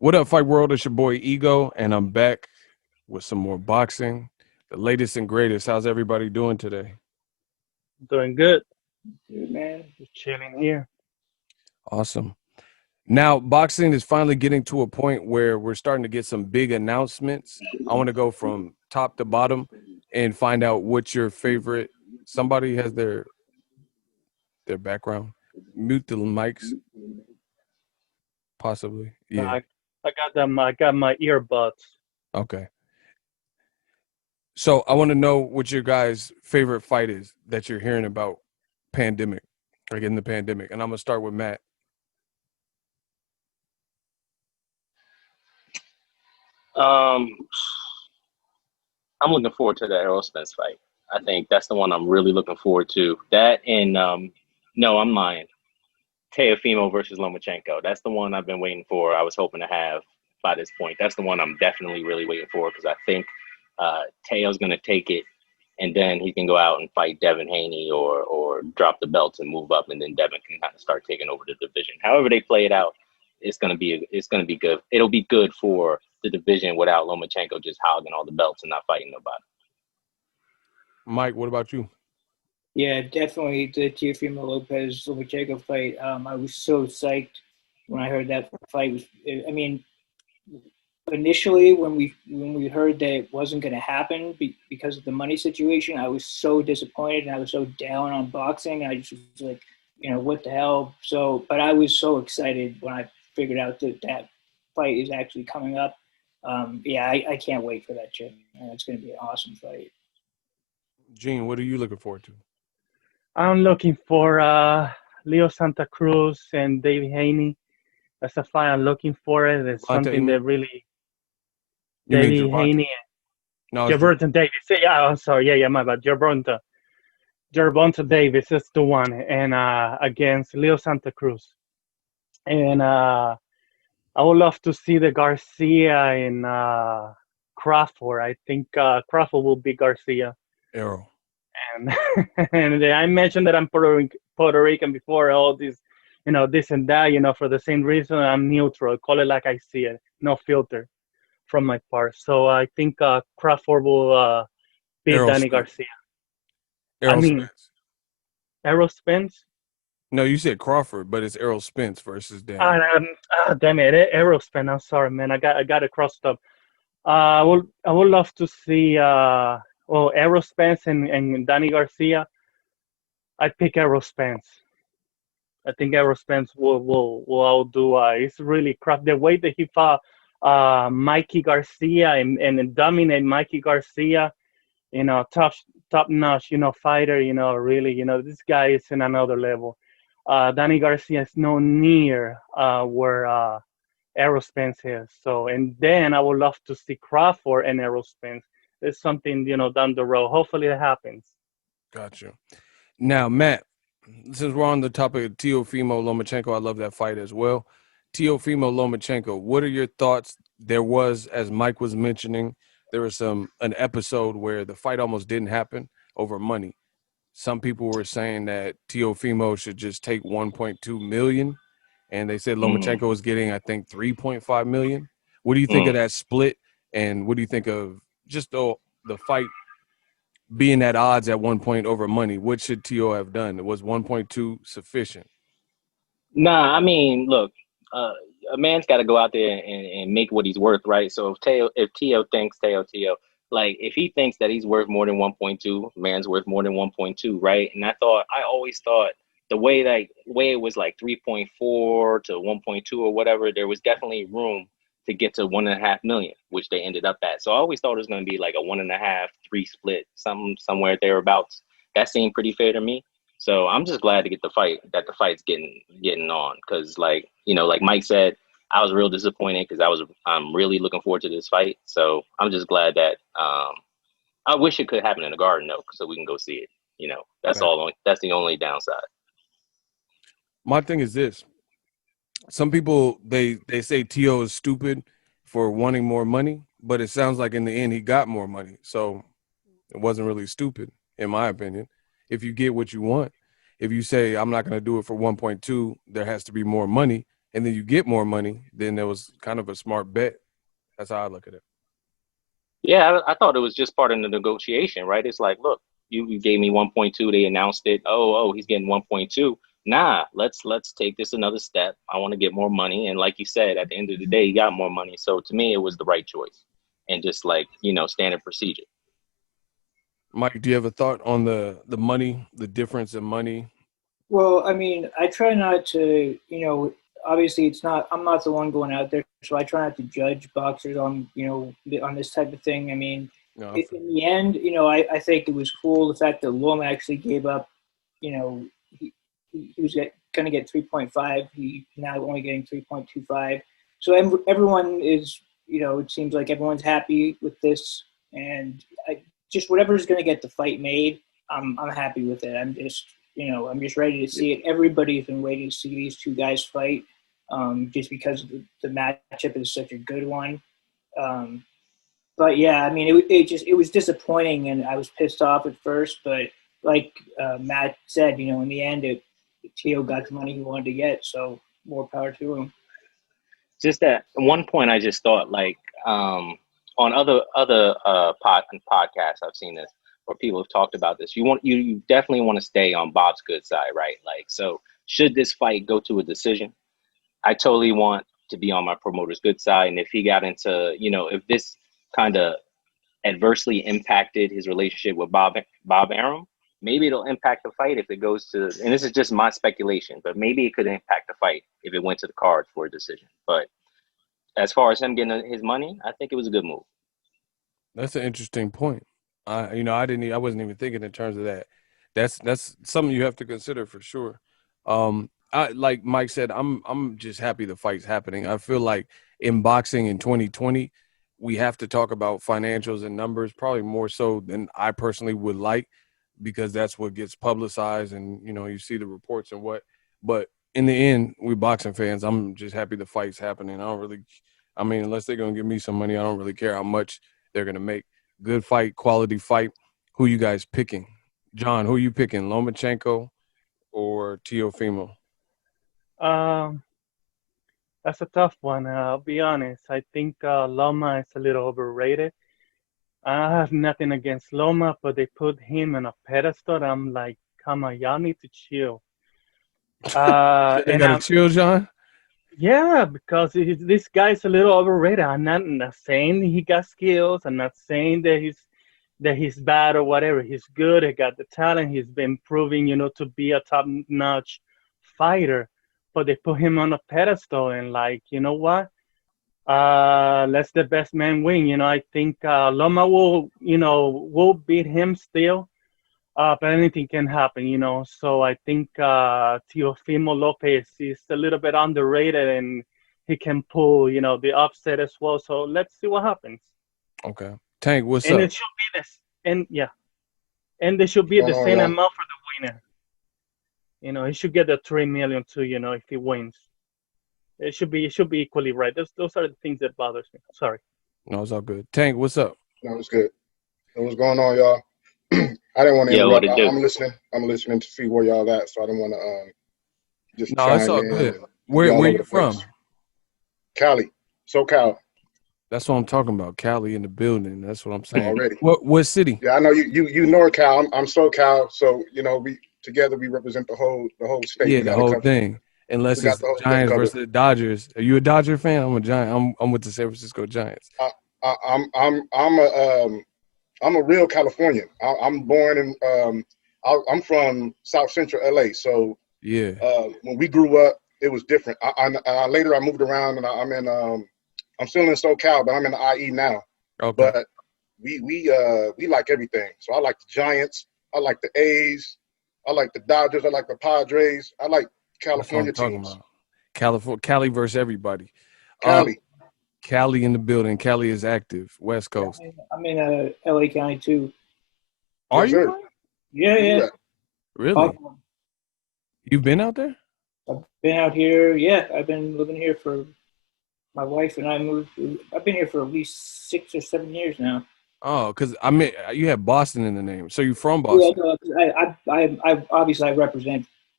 What up, Fight World? It's your boy Ego, and I'm back with some more boxing, the latest and greatest. How's everybody doing today? Doing good. Good, man. Just chilling here. Awesome. Now, boxing is finally getting to a point where we're starting to get some big announcements. I want to go from top to bottom and find out what's your favorite. Somebody has their background. Mute the mics, possibly. Yeah. I got them. I got my earbuds. Okay. So I want to know what your guys' favorite fight is that you're hearing about pandemic, like in the pandemic. And I'm gonna start with Matt. I'm looking forward to that Errol Spence fight. I think that's the one I'm really looking forward to. That and no, I'm lying. Teofimo versus Lomachenko. That's the one I've been waiting for. I was hoping to have by this point. That's the one I'm definitely really waiting for because I think Teo's going to take it, and then he can go out and fight Devin Haney or drop the belts and move up, and then Devin can kind of start taking over the division. However they play it out, it's going to be good. It'll be good for the division without Lomachenko just hogging all the belts and not fighting nobody. Mike, what about you? Yeah, definitely the Teofimo Lopez Lomachenko fight. I was so psyched when I heard that fight was. I mean, initially when we heard that it wasn't going to happen because of the money situation, I was so disappointed and I was so down on boxing. I just was like, what the hell? So, but I was so excited when I figured out that fight is actually coming up. I can't wait for that shit. It's going to be an awesome fight. Gene, what are you looking forward to? I'm looking for Leo Santa Cruz and David Haney. That's a fight I'm looking for. It's something that really. David Haney. No, Gervonta Davis. Yeah, I'm sorry. Yeah, my bad. Gervonta Davis is the one, and against Leo Santa Cruz. And I would love to see the Garcia and Crawford. I think Crawford will be Garcia. Errol. And I mentioned that I'm Puerto Rican before, all this, this and that, for the same reason. I'm neutral. Call it like I see it. No filter from my part. So I think Crawford will beat Danny Garcia. Spence. Errol Spence? No, you said Crawford, but it's Errol Spence versus Danny. Damn it, Errol Spence. I'm sorry, man. I got it crossed up. I would love to see Errol Spence and Danny Garcia. I'd pick Errol Spence. I think Errol Spence will outdo. It's really crap. The way that he fought Mikey Garcia and dominate Mikey Garcia, top notch, fighter, really, this guy is in another level. Danny Garcia is no near where Errol Spence is. So, and then I would love to see Crawford and Errol Spence. It's something, down the road. Hopefully it happens. Gotcha. Now, Matt, since we're on the topic of Teofimo Lomachenko, I love that fight as well. Teofimo Lomachenko, what are your thoughts? There was, as Mike was mentioning, there was an episode where the fight almost didn't happen over money. Some people were saying that Teofimo should just take 1.2 million, and they said Lomachenko was getting, I think, 3.5 million. What do you think of that split? And what do you think of just the fight being at odds at one point over money? What should Teo have done? Was 1.2 sufficient? Nah, I mean, look, a man's got to go out there and make what he's worth, right? So if Teo thinks, like if he thinks that he's worth more than 1.2, man's worth more than 1.2, right? And I always thought the way it was like 3.4 to 1.2 or whatever, there was definitely room to get to 1.5 million, which they ended up at. So I always thought it was going to be like a 1.5, 3 split, somewhere thereabouts. That seemed pretty fair to me. So I'm just glad to get the fight's getting on, because like Mike said, I was real disappointed because I'm really looking forward to this fight. So I'm just glad that I wish it could happen in the Garden though, so we can go see it. That's all. That's the only downside. My thing is this: some people they say Teo is stupid for wanting more money, but it sounds like in the end he got more money, so it wasn't really stupid, in my opinion. If you get what you want, if you say I'm not going to do it for 1.2, there has to be more money. and then you get more money, then there was kind of a smart bet. That's how I look at it. Yeah, I thought it was just part of the negotiation, right? It's like, look, you gave me 1.2. They announced it. Oh, he's getting 1.2. Nah, let's take this another step. I want to get more money. And like you said, at the end of the day, he got more money. So to me, it was the right choice. And just like, standard procedure. Mike, do you have a thought on the money, the difference in money? Well, I mean, I try not to, obviously I'm not the one going out there, so I try not to judge boxers on, on this type of thing. I mean, No, in the end, I think it was cool the fact that Loma actually gave up, he was going to get 3.5. He's now only getting 3.25. So everyone is, it seems like everyone's happy with this. And just whatever's going to get the fight made, I'm happy with it. I'm just ready to see it. Everybody's been waiting to see these two guys fight, just because the matchup is such a good one. But yeah, I mean, it was disappointing, and I was pissed off at first. But like Matt said, in the end, Teo got the money he wanted to get, so more power to him. Just at one point, I just thought like on other podcasts I've seen this, or people have talked about this. You definitely want to stay on Bob's good side, right? Like, so should this fight go to a decision, I totally want to be on my promoter's good side. And if he got into, if this kind of adversely impacted his relationship with Bob Arum, maybe it'll impact the fight if it goes to, and this is just my speculation, but maybe it could impact the fight if it went to the cards for a decision. But as far as him getting his money, I think it was a good move. That's an interesting point. I wasn't even thinking in terms of that. That's something you have to consider for sure. Like Mike said, I'm just happy the fight's happening. I feel like in boxing in 2020, we have to talk about financials and numbers, probably more so than I personally would like, because that's what gets publicized and, you see the reports and what. But in the end, we boxing fans, I'm just happy the fight's happening. Unless they're going to give me some money, I don't really care how much they're going to make. Good fight, quality fight. Who you guys picking? John, who you picking, Lomachenko or Teofimo? That's a tough one. I'll be honest. I think Loma is a little overrated. I have nothing against Loma, but they put him on a pedestal. I'm like, come on, y'all need to chill. They got to chill, John? Yeah, because this guy's a little overrated. I'm not saying he got skills. I'm not saying that he's bad or whatever. He's good. He got the talent. He's been proving, to be a top-notch fighter. But they put him on a pedestal and like, you know what? Let the best man win. I think Loma will beat him still. But anything can happen, So I think Teofimo Lopez is a little bit underrated, and he can pull, the upset as well. So let's see what happens. Okay, Tank, what's and up? It should be this, and there should be the same amount for the winner. He should get the $3 million too. If he wins, it should be equally right. Those are the things that bothers me. Sorry. No, it's all good. Tank, what's up? No, it's good. What's going on, y'all? I didn't want to interrupt. I'm listening. I'm listening to see where y'all at, so I didn't want to just. No, it's all good. Where you from? Cali, SoCal. That's what I'm talking about. Cali in the building. That's what I'm saying. Already. What city? Yeah, I know you NorCal. I'm SoCal. So we together we represent the whole state. Yeah, the whole thing. Unless it's the Giants versus the Dodgers. Are you a Dodger fan? I'm a Giant. I'm with the San Francisco Giants. I'm a real Californian. I'm born in. I'm from South Central LA. So yeah, when we grew up, it was different. Later I moved around, and I'm in. I'm still in SoCal, but I'm in the IE now. Okay. But we like everything. So I like the Giants. I like the A's. I like the Dodgers. I like the Padres. I like California teams. Cali versus everybody. Cali. Cali in the building. Cali is active. West Coast. I'm in LA County too. Are you? Yeah. Really? You've been out there? I've been out here. Yeah, I've been living here for. My wife and I moved. I've been here for at least 6 or 7 years now. Oh, because you have Boston in the name, so you're from Boston. Yeah, I obviously I represent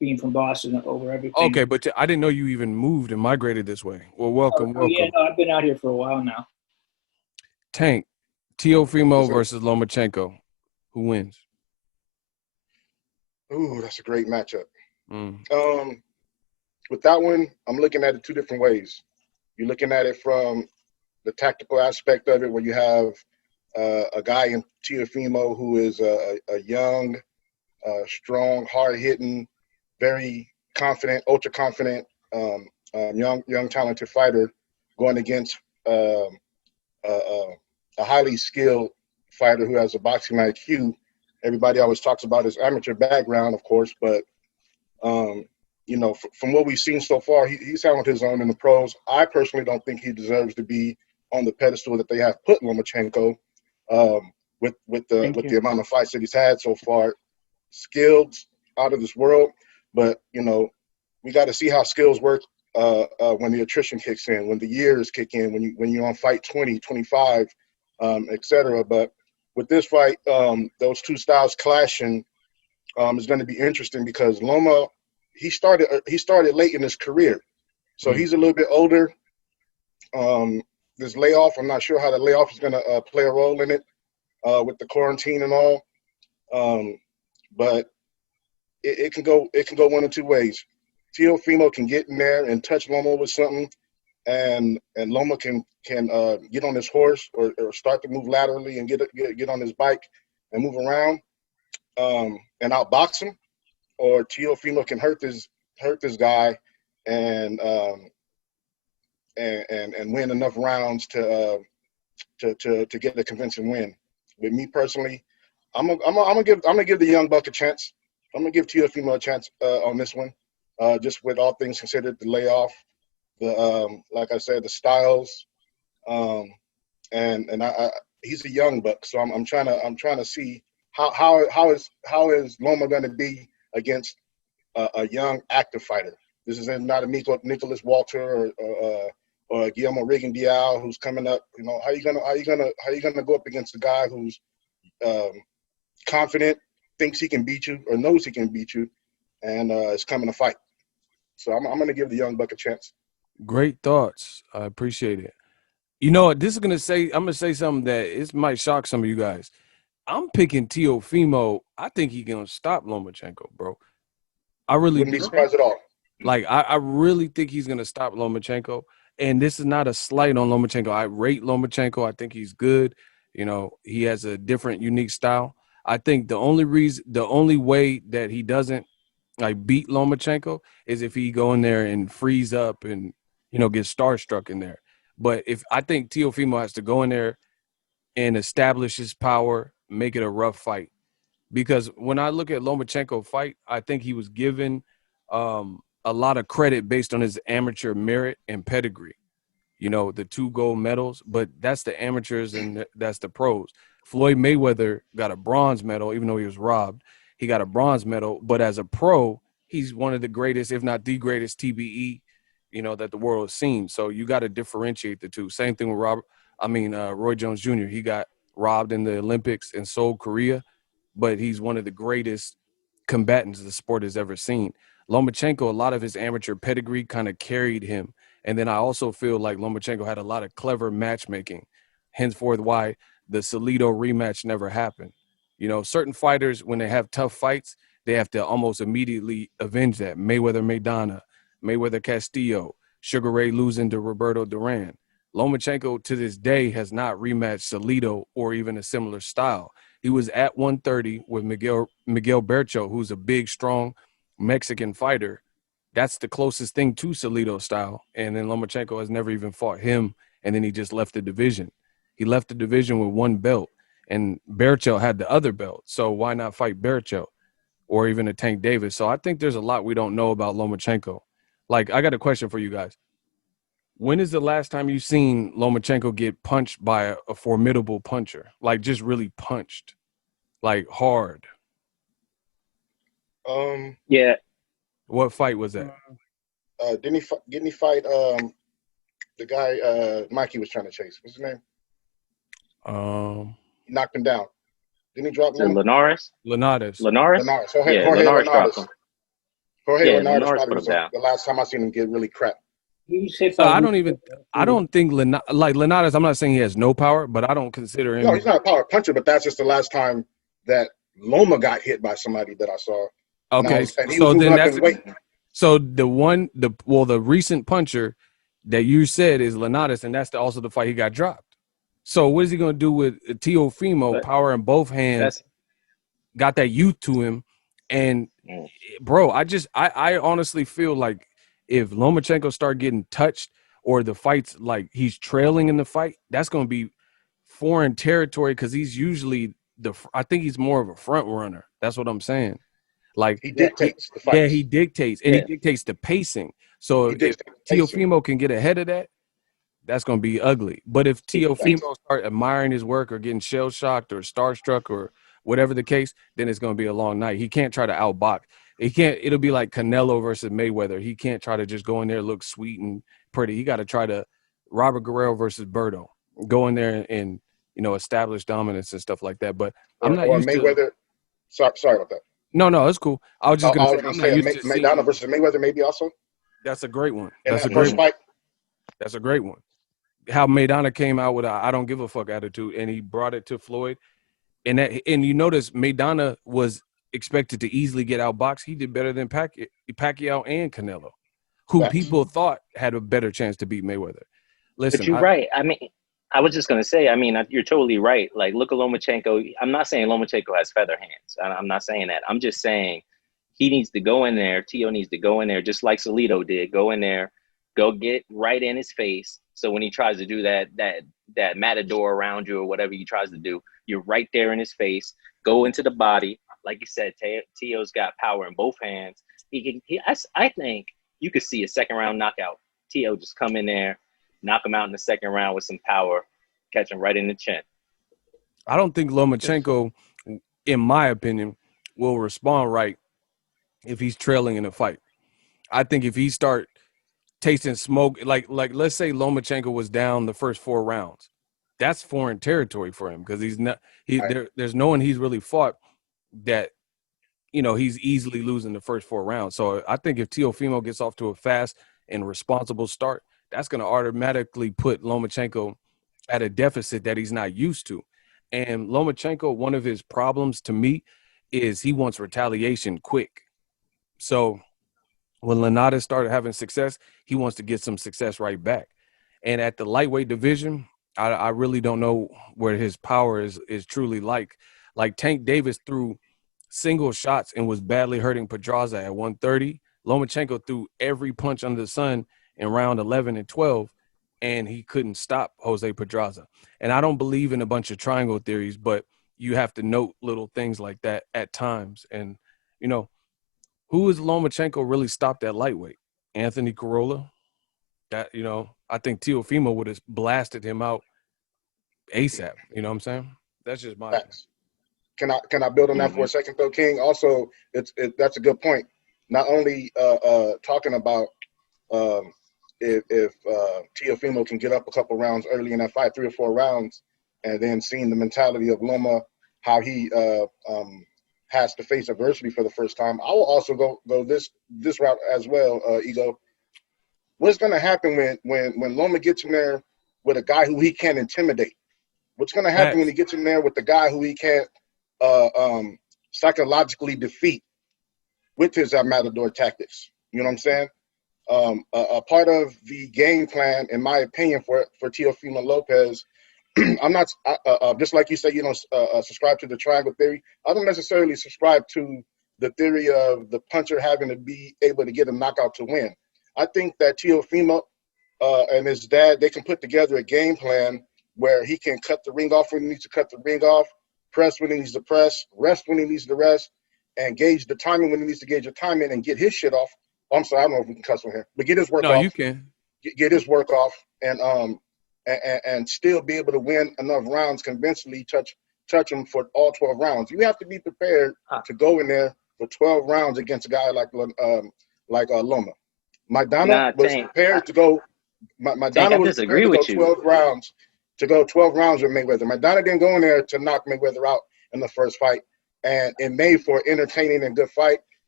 being from Boston over everything. Okay, but I didn't know you even moved and migrated this way. Well, welcome, welcome. Yeah, no, I've been out here for a while now. Tank, Teofimo versus Lomachenko. Who wins? Ooh, that's a great matchup. Mm. With that one, I'm looking at it two different ways. You're looking at it from the tactical aspect of it, where you have a guy in Teofimo who is a young, strong, hard-hitting, very confident, ultra-confident, young, talented fighter going against a highly skilled fighter who has a boxing IQ. Everybody always talks about his amateur background, of course, but you know, from what we've seen so far, he's held his own in the pros. I personally don't think he deserves to be on the pedestal that they have put Lomachenko, with the amount of fights that he's had so far. Skilled, out of this world, but you know, we got to see how skills work when the attrition kicks in, when the years kick in, when you're on fight 20, 25, etc. But with this fight, those two styles clashing is going to be interesting because Loma, he started late in his career, so he's a little bit older. This layoff, I'm not sure how the layoff is going to play a role in it with the quarantine and all, but it can go one of two ways. Teofimo can get in there and touch Loma with something, and Loma can get on his horse or start to move laterally and get on his bike and move around and outbox him, or Teofimo can hurt this guy and win enough rounds to get a convincing win. With me personally, I'm gonna give the young buck a chance. I'm gonna give Teofimo a chance on this one, just with all things considered, the layoff, the like I said, the styles, and he's a young buck, so I'm trying to see how is Loma going to be against a young active fighter. This is not a Nicholas Walter or Guillermo Rigondeaux who's coming up. You know, how you gonna go up against a guy who's confident, thinks he can beat you or knows he can beat you, and is coming to fight. So I'm going to give the young buck a chance. Great thoughts. I appreciate it. You know what? I'm going to say something that it might shock some of you guys. I'm picking Teofimo. I think he can stop Lomachenko, bro. I really wouldn't be surprised at all. Like, I really think he's going to stop Lomachenko. And this is not a slight on Lomachenko. I rate Lomachenko. I think he's good. You know, he has a different, unique style. I think the only way that he doesn't like beat Lomachenko is if he go in there and freeze up and, you know, get starstruck in there. But I think Teofimo has to go in there and establish his power, make it a rough fight. Because when I look at Lomachenko fight, I think he was given a lot of credit based on his amateur merit and pedigree. You know, the 2 gold medals, but that's the amateurs and that's the pros. Floyd Mayweather got a bronze medal, even though he was robbed. He got a bronze medal, but as a pro, he's one of the greatest, if not the greatest TBE, you know, that the world has seen. So you got to differentiate the two. Same thing with Roy Jones Jr. He got robbed in the Olympics in Seoul, Korea, but he's one of the greatest combatants the sport has ever seen. Lomachenko, a lot of his amateur pedigree kind of carried him. And then I also feel like Lomachenko had a lot of clever matchmaking, henceforth why the Salido rematch never happened. You know, certain fighters, when they have tough fights, they have to almost immediately avenge that. Mayweather-Maidana, Mayweather-Castillo, Sugar Ray losing to Roberto Duran. Lomachenko, to this day, has not rematched Salido or even a similar style. He was at 130 with Miguel Bercho, who's a big, strong Mexican fighter. That's the closest thing to Salido style. And then Lomachenko has never even fought him. And then he just left the division. He left the division with 1 belt. And Bercho had the other belt. So why not fight Bercho or even a Tank Davis? So I think there's a lot we don't know about Lomachenko. Like, I got a question for you guys. When is the last time you seen Lomachenko get punched by a formidable puncher? Like, just really punched, like hard. Yeah. What fight was that? Didn't he fight the guy Mikey was trying to chase? What's his name? He knocked him down. Didn't he drop him? Linares. Linares. Linares. Linares dropped him. Jorge Yeah, Linares Linares probably put was him down. the last time I seen him get really crap. He was hit So by I don't think Linares, I'm not saying he has no power, but I don't consider him. No, he's not a power puncher, but that's just the last time that Loma got hit by somebody that I saw. Okay, And he so was moving then up that's in weight. so the recent puncher that you said is Linares, and that's also the fight he got dropped. So what is he going to do with Teofimo, But power in both hands, that's got that youth to him? And, bro, I honestly feel like if Lomachenko start getting touched or the fight's like he's trailing in the fight, that's going to be foreign territory because he's usually I think he's more of a front runner. That's what I'm saying. Like He dictates the fights. yeah, he dictates, and he Yeah. dictates the pacing. So He if dictates the pacing. Teofimo can get ahead of that, that's going to be ugly. But if Teofimo start admiring his work or getting shell shocked or starstruck or whatever the case, then it's going to be a long night. He can't try to outbox. He can't. It'll be like Canelo versus Mayweather. He can't try to just go in there, look sweet and pretty. He got to try to Robert Guerrero versus Berto. Go in there and establish dominance and stuff like that. But I'm not or used Mayweather. to. Sorry about that. No, it's cool. I was just I was gonna going say I'm to not say used to seeing. Maidana versus Mayweather maybe also. That's a great one. In That's a that great first one. fight. That's a great one. How Maidana came out with a I don't give a fuck attitude, and he brought it to Floyd. And you notice Maidana was expected to easily get outboxed. He did better than Pacquiao and Canelo, who Facts. people thought had a better chance to beat Mayweather. Listen, But you're right. I mean, I was just gonna say. I mean, you're totally right. Like, look at Lomachenko. I'm not saying Lomachenko has feather hands. I'm not saying that. I'm just saying he needs to go in there. Tio needs to go in there, just like Salido did. Go in there, go get right in his face. So when he tries to do that matador around you or whatever he tries to do, you're right there in his face. Go into the body, like you said. Tio's got power in both hands. I think you could see a second round knockout. Tio just come in there, knock him out in the second round with some power, catch him right in the chin. I don't think Lomachenko, in my opinion, will respond right if he's trailing in a fight. I think if he start tasting smoke, like let's say Lomachenko was down the first 4 rounds, that's foreign territory for him because there's no one he's really fought that he's easily losing the first 4 rounds. So I think if Teofimo gets off to a fast and responsible start, that's going to automatically put Lomachenko at a deficit that he's not used to. And Lomachenko, one of his problems to me is he wants retaliation quick. So when Linares started having success, he wants to get some success right back. And at the lightweight division, I really don't know where his power is truly like. Like Tank Davis threw single shots and was badly hurting Pedraza at 130. Lomachenko threw every punch under the sun in round 11 and 12, and he couldn't stop Jose Pedraza. And I don't believe in a bunch of triangle theories, but you have to note little things like that at times. And, who is Lomachenko really stopped at lightweight? Anthony Corolla? That, I think Teofimo would have blasted him out ASAP. You know what I'm saying? That's just my Facts. Can I build on that for a second though, King? Also, that's a good point. Not only talking about if Teofimo can get up a couple rounds early in that fight, 3 or 4 rounds, and then seeing the mentality of Loma, how he has to face adversity for the first time. I will also go this route as well, Ego. What's going to happen when Loma gets in there with a guy who he can't intimidate? What's going to happen when he gets in there with the guy who he can't psychologically defeat with his matador tactics? You know what I'm saying? A part of the game plan, in my opinion, for Teofimo Lopez, I'm not just like you say, you don't subscribe to the triangle theory. I don't necessarily subscribe to the theory of the puncher having to be able to get a knockout to win. I think that Teofimo and his dad, they can put together a game plan where he can cut the ring off when he needs to cut the ring off, press when he needs to press, rest when he needs to rest, and gauge the timing when he needs to gauge the timing and get his shit off. Oh, I'm sorry, I don't know if we can cuss on here, but get his work off. No, you can. Get his work off and still be able to win enough rounds convincingly, touch him for all 12 rounds. You have to be prepared to go in there for 12 rounds against a guy like Loma. Maidana was prepared to go. Maidana was prepared to go 12 rounds. To go 12 rounds with Mayweather. Maidana didn't go in there to knock Mayweather out in the first fight, and it made for an entertaining and good fight.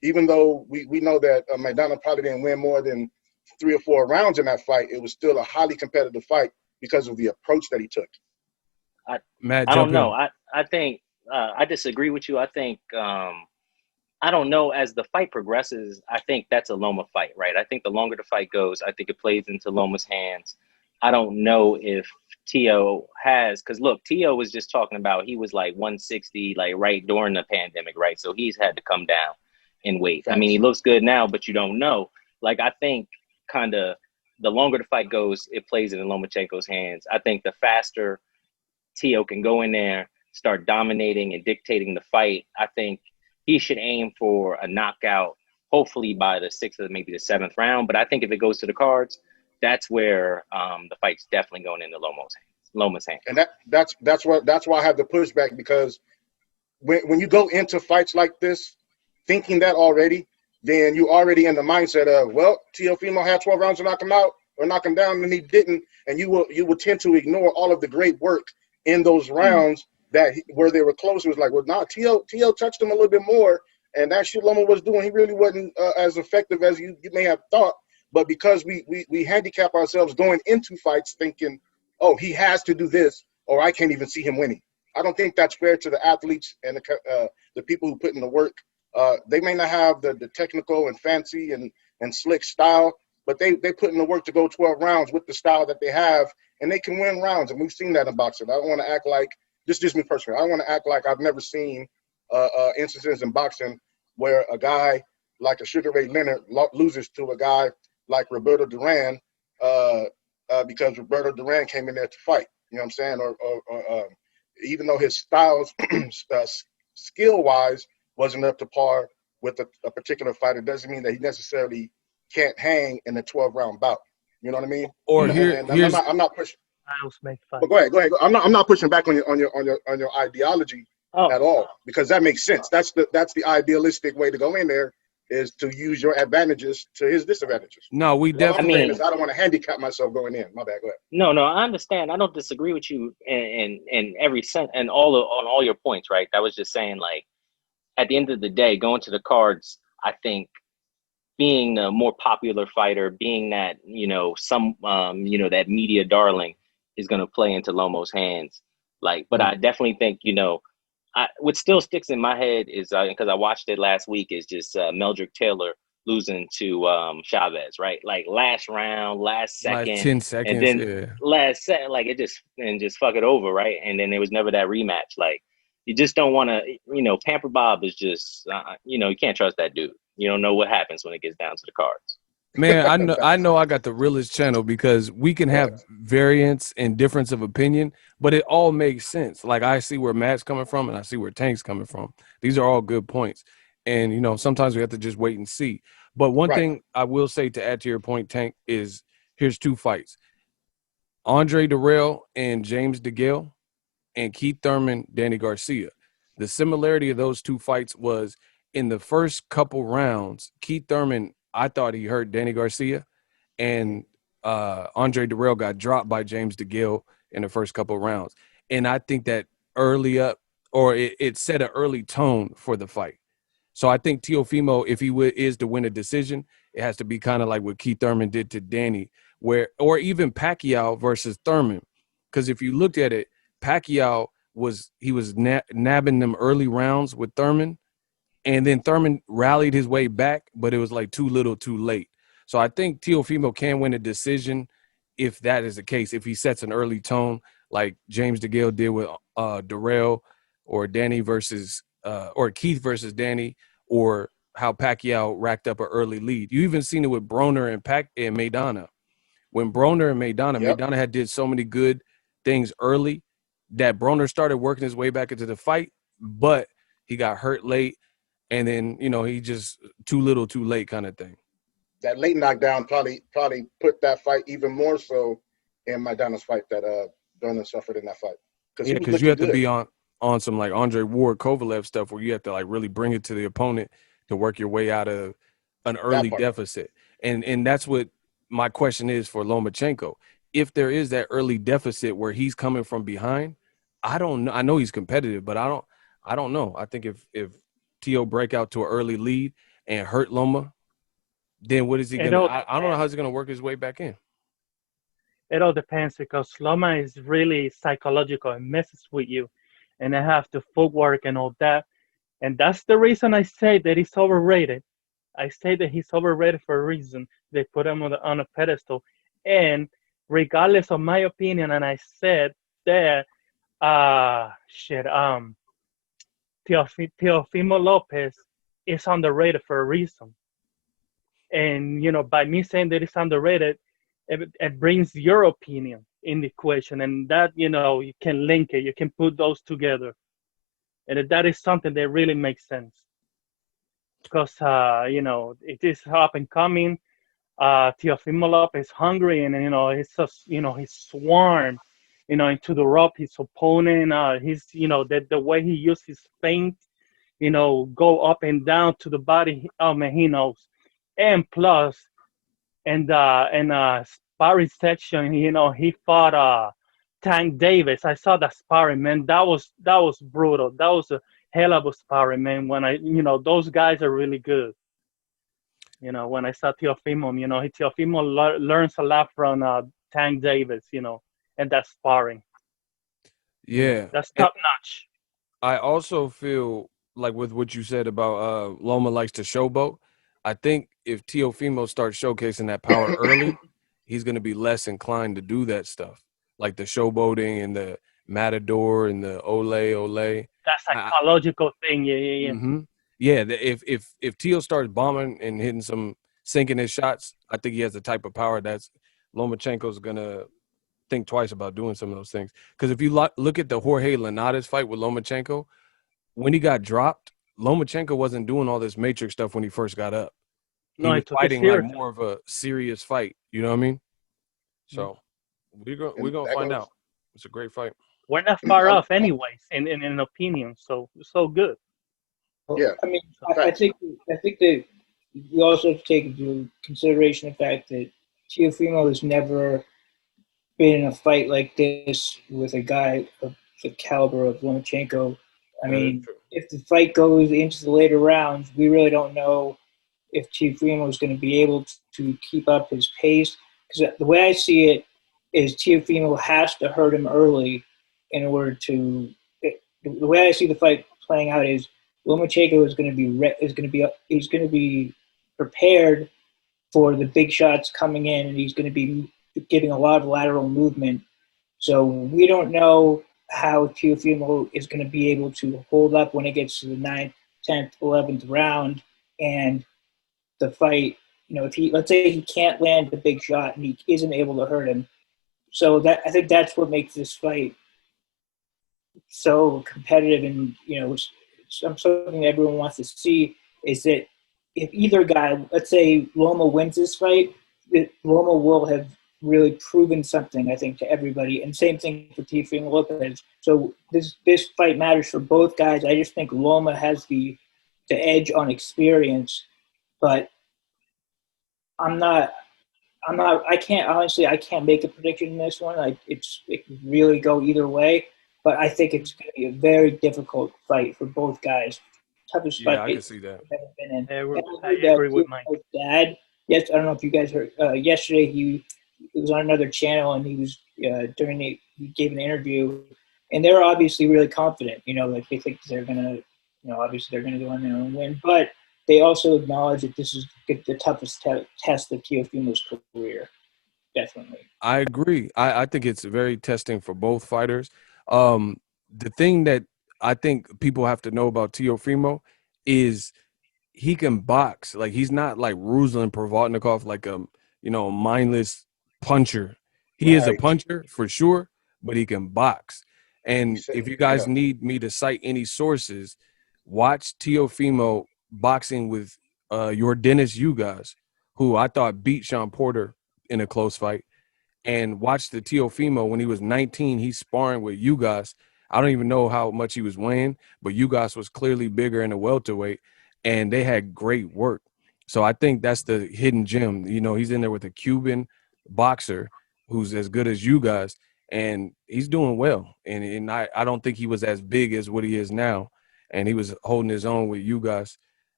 even though we know that Maidana probably didn't win more than 3 or 4 rounds in that fight, it was still a highly competitive fight because of the approach that he took. Matt, I don't jump in. know. I think I disagree with you. I think I don't know. As the fight progresses, I think that's a Loma fight, right? I think the longer the fight goes, I think it plays into Loma's hands. I don't know if Tio has, because look, Tio was just talking about he was like 160, like right during the pandemic, right? So he's had to come down in weight. I mean, he looks good now, but you don't know. Like, I think kind of the longer the fight goes, it plays in Lomachenko's hands. I think the faster Tio can go in there, start dominating and dictating the fight, I think he should aim for a knockout, hopefully by the 6th or maybe the 7th round. But I think if it goes to the cards, that's where the fight's definitely going into Loma's hands. And that's why I have the pushback, because when you go into fights like this, thinking that already, then you already in the mindset of, well, Teofimo had 12 rounds to knock him out or knock him down, and he didn't, and you will tend to ignore all of the great work in those rounds where they were close. It was like, well, nah, Tio touched him a little bit more, and that shit Loma was doing, he really wasn't as effective as you may have thought. But because we handicap ourselves going into fights thinking, oh, he has to do this, or I can't even see him winning. I don't think that's fair to the athletes and the people who put in the work. They may not have the technical and fancy and slick style, but they put in the work to go 12 rounds with the style that they have, and they can win rounds. And we've seen that in boxing. I don't want to act like, this is just me personally, I don't want to act like I've never seen instances in boxing where a guy like a Sugar Ray Leonard loses to a guy like Roberto Duran because Roberto Duran came in there to fight. You know what I'm saying? Or even though his styles, skill-wise, wasn't up to par with a particular fighter, doesn't mean that he necessarily can't hang in a 12-round bout. You know what I mean? Or I'm not pushing. But go ahead. I'm not pushing back on your ideology at all, because that makes sense. That's the idealistic way to go in there, is to use your advantages to his disadvantages. No, we definitely. I don't want to handicap myself going in. My bad. Go ahead. No, I understand. I don't disagree with you in every sense and on all your points, right? I was just saying, like, at the end of the day, going to the cards, I think being a more popular fighter, being that, that media darling is going to play into Lomo's hands. Like, but I definitely think, what still sticks in my head is, because I watched it last week, is just Meldrick Taylor losing to Chavez, right? Like last round, last second, 10 seconds, and then last second, like just fuck it over, right? And then there was never that rematch. Like, you just don't want to, Pamper Bob is just, you can't trust that dude. You don't know what happens when it gets down to the cards. Man, I know I got the realest channel, because we can have variance and difference of opinion, but it all makes sense. Like, I see where Matt's coming from and I see where Tank's coming from. These are all good points. And, sometimes we have to just wait and see. But one thing I will say to add to your point, Tank, is here's 2 fights. Andre Dirrell and James DeGale, and Keith Thurman, Danny Garcia. The similarity of those 2 fights was in the first couple rounds, Keith Thurman, I thought he hurt Danny Garcia, and Andre Dirrell got dropped by James DeGale in the first couple rounds. And I think that it set an early tone for the fight. So I think Teofimo, if he is to win a decision, it has to be kind of like what Keith Thurman did to Danny, or even Pacquiao versus Thurman. Because if you looked at it, Pacquiao was nabbing them early rounds with Thurman, and then Thurman rallied his way back, but it was like too little too late. So I think Teofimo can win a decision if that is the case, if he sets an early tone like James DeGale did with Dirrell, or Danny versus or Keith versus Danny, or how Pacquiao racked up an early lead. You even seen it with Broner and Maidana. When Broner and Maidana had did so many good things early that Broner started working his way back into the fight, but he got hurt late, and then, he just too little too late kind of thing. That late knockdown probably put that fight even more so in Maidana's fight that Broner suffered in that fight. Because you have to be on some like Andre Ward Kovalev stuff where you have to like really bring it to the opponent to work your way out of an early deficit. And that's what my question is for Lomachenko. If there is that early deficit where he's coming from behind, I don't know. I know he's competitive, but I don't know. I think if Tio break out to an early lead, and hurt Loma, then what is he It gonna? all I don't know how he's gonna work his way back in. it all depends because Loma is really psychological and messes with you, and I have the footwork and all that, and that's the reason I say that he's overrated. I say that he's overrated for a reason. They put him on a pedestal, and regardless of my opinion, and I said that shit Teofimo Lopez is underrated for a reason. And by me saying that it's underrated, it brings your opinion in the equation, and that you can link it, you can put those together, and that is something that really makes sense because it is up and coming. Teofimo Lopez is hungry, and he's just he's swarmed into the rope his opponent. He's the way he uses his feint, go up and down to the body. Oh man, he knows. And plus, and sparring section, he fought Tank Davis. I saw that sparring, man. That was brutal. That was a hell of a sparring, man. When those guys are really good. When I saw Teofimo, Teofimo learns a lot from Tank Davis, and that sparring. Yeah, That's top notch. I also feel like with what you said about Loma likes to showboat. I think if Teofimo starts showcasing that power early, he's going to be less inclined to do that stuff, like the showboating and the matador and the ole. That psychological thing, yeah. Mm-hmm. Yeah, if Teo starts bombing and hitting sinking his shots, I think he has the type of power that's Lomachenko's going to think twice about doing some of those things. Because if you look at the Jorge Linares fight with Lomachenko, when he got dropped, Lomachenko wasn't doing all this matrix stuff when he first got up. He was fighting like more of a serious fight. You know what I mean? So we're gonna find out. It's a great fight. We're not far off, anyways, in an opinion. So good. Yeah, I mean, I think that you also have to take into consideration the fact that Teofimo has never been in a fight like this with a guy of the caliber of Lomachenko. I mean, if the fight goes into the later rounds, we really don't know if Teofimo is going to be able to keep up his pace. Because the way I see it is Teofimo has to hurt him early in order to. The way I see the fight playing out is Lomachenko is going to be prepared for the big shots coming in, and he's going to be giving a lot of lateral movement. So we don't know how Teofimo is going to be able to hold up when it gets to the 9th, 10th, 11th round, and the fight. If let's say he can't land the big shot and he isn't able to hurt him. So I think that's what makes this fight so competitive, and something everyone wants to see is that if either guy, let's say Loma wins this fight, Loma will have really proven something, I think, to everybody. And same thing for Teofimo Lopez. So this fight matters for both guys. I just think Loma has the edge on experience, but I can't make a prediction in this one. It can really go either way, but I think it's going to be a very difficult fight for both guys. Toughest fight I can see that. I agree with Mike. Dad, yes, I don't know if you guys heard. Yesterday, he was on another channel, and he was he gave an interview, and they're obviously really confident. Like they think they're gonna, obviously they're gonna go in there and win, but they also acknowledge that this is the toughest test of Teofimo's career. Definitely. I agree. I think it's very testing for both fighters. The thing that I think people have to know about Teofimo is he can box. Like, he's not like Ruslan Provodnikov, like a mindless puncher. He is a puncher for sure, but he can box. And if you guys need me to cite any sources, watch Teofimo boxing with your Dennis Ugas, who I thought beat Sean Porter in a close fight, and watch the Teofimo when he was 19. He's sparring with Ugas. I don't even know how much he was weighing, but Ugas was clearly bigger in the welterweight, and they had great work. So I think that's the hidden gem. He's in there with a Cuban boxer who's as good as Ugas, and he's doing well. And I don't think he was as big as what he is now, and he was holding his own with Ugas.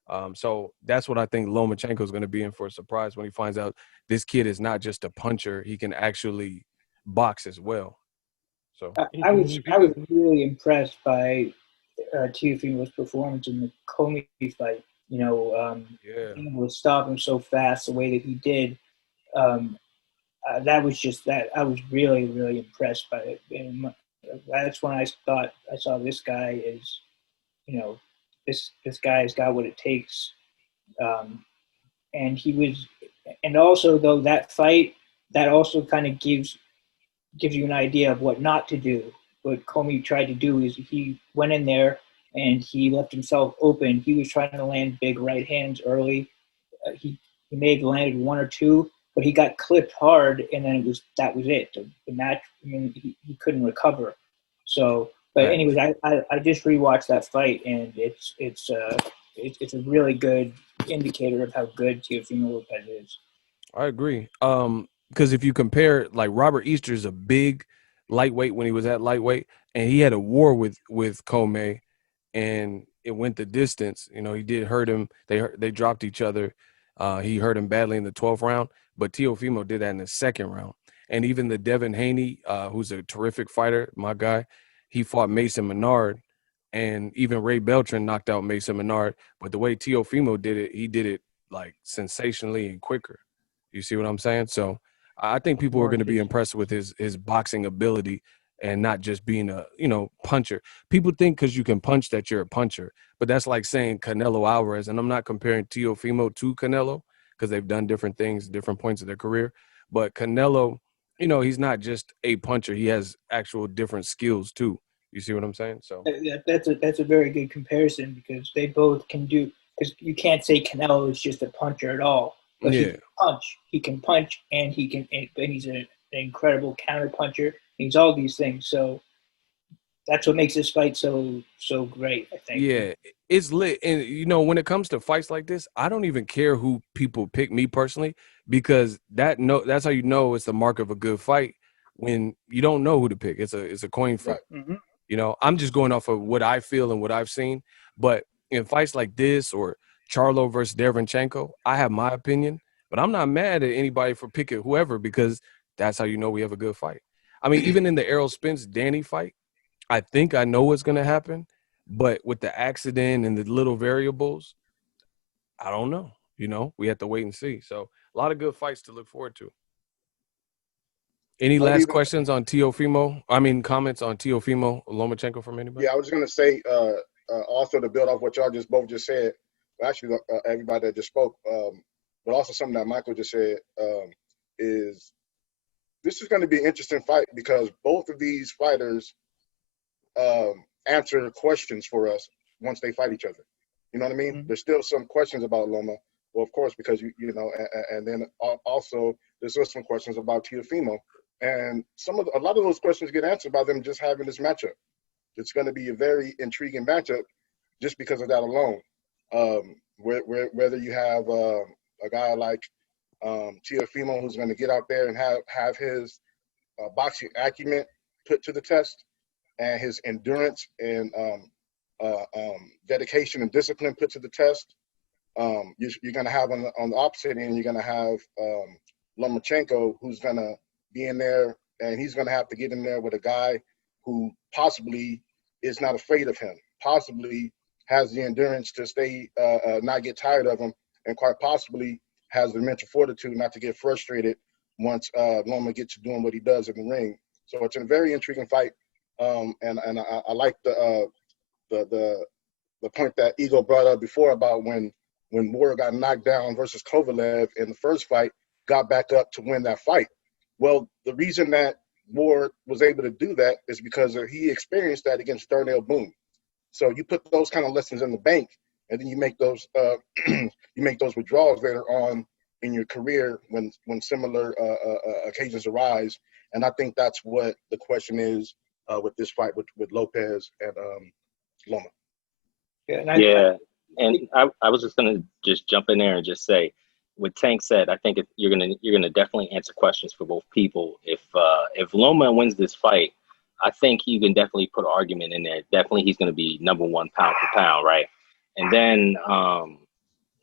So that's what I think Lomachenko is going to be in for a surprise when he finds out this kid is not just a puncher; he can actually box as well. So I was really impressed by Teofimo's performance in the Comey fight. You know, yeah, being able to stop him so fast the way that he did. Um, that was just that. I was really, really impressed by it. And that's when I thought I saw this guy is, you know, this guy has got what it takes. Um, and he was, and also though that fight, that also kind of gives you an idea of what not to do. What Comey tried to do is he went in there and he left himself open. He was trying to land big right hands early. He may have landed one or two, but he got clipped hard, and then that was it. The match, I mean, he couldn't recover. So, but thanks. anyways, I just rewatched that fight, and it's a really good indicator of how good Teofimo Lopez is. I agree. Because if you compare, like Robert Easter is a big lightweight when he was at lightweight, and he had a war with Comey, and it went the distance. You know, he did hurt him. They dropped each other. He hurt him badly in the 12th round, but Teofimo did that in the 2nd round. And even the Devin Haney, who's a terrific fighter, my guy, he fought Mason Menard, and even Ray Beltran knocked out Mason Menard. But the way Teofimo did it, he did it like sensationally and quicker. You see what I'm saying? So I think people are going to be impressed with his boxing ability and not just being a, puncher. People think because you can punch that you're a puncher, but that's like saying Canelo Alvarez. And I'm not comparing Teofimo to Canelo because they've done different things, different points of their career. But Canelo, he's not just a puncher. He has actual different skills too. You see what I'm saying? So that's a very good comparison because they both can do. Because you can't say Canelo is just a puncher at all. But yeah. he can punch. He can punch, and he's an incredible counter puncher. He's all these things. So that's what makes this fight so great, I think. Yeah, it's lit. And when it comes to fights like this, I don't even care who people pick, me personally, because that's how you know it's the mark of a good fight when you don't know who to pick. It's a coin flip. Right. Mm-hmm. I'm just going off of what I feel and what I've seen. But in fights like this or Charlo versus Derevchenko, I have my opinion, but I'm not mad at anybody for picking whoever because that's how you know we have a good fight. I mean, even in the Errol Spence Danny fight, I think I know what's going to happen, but with the accident and the little variables, I don't know. We have to wait and see. So a lot of good fights to look forward to. Any last questions on Teofimo? I mean, comments on Teofimo Lomachenko from anybody? Yeah, I was going to say, also to build off what y'all both just said, actually everybody that just spoke, but also something that Michael just said, is this is going to be an interesting fight because both of these fighters answer questions for us once they fight each other. You know what I mean? Mm-hmm. There's still some questions about Loma. Well, of course, because and then also there's some questions about Teofimo. And a lot of those questions get answered by them just having this matchup. It's going to be a very intriguing matchup just because of that alone. Whether you have a guy like Teofimo who's going to get out there and have his boxing acumen put to the test and his endurance and dedication and discipline put to the test. You're going to have on the opposite end, you're going to have Lomachenko who's going to be in there, and he's going to have to get in there with a guy who possibly is not afraid of him, possibly has the endurance to stay, not get tired of him, and quite possibly has the mental fortitude not to get frustrated once Loma gets to doing what he does in the ring. So it's a very intriguing fight, and I like the point that Ego brought up before about when Moore got knocked down versus Kovalev in the first fight, got back up to win that fight. Well, the reason that Moore was able to do that is because he experienced that against Darnell Boone. So you put those kind of lessons in the bank, and then you make those withdrawals later on in your career when similar occasions arise. And I think that's what the question is with this fight with Lopez and Loma. And I was just gonna just jump in there and just say, what Tank said, I think you're gonna definitely answer questions for both people. If Loma wins this fight, I think you can definitely put an argument in there. Definitely, he's gonna be number one pound for pound, right? And then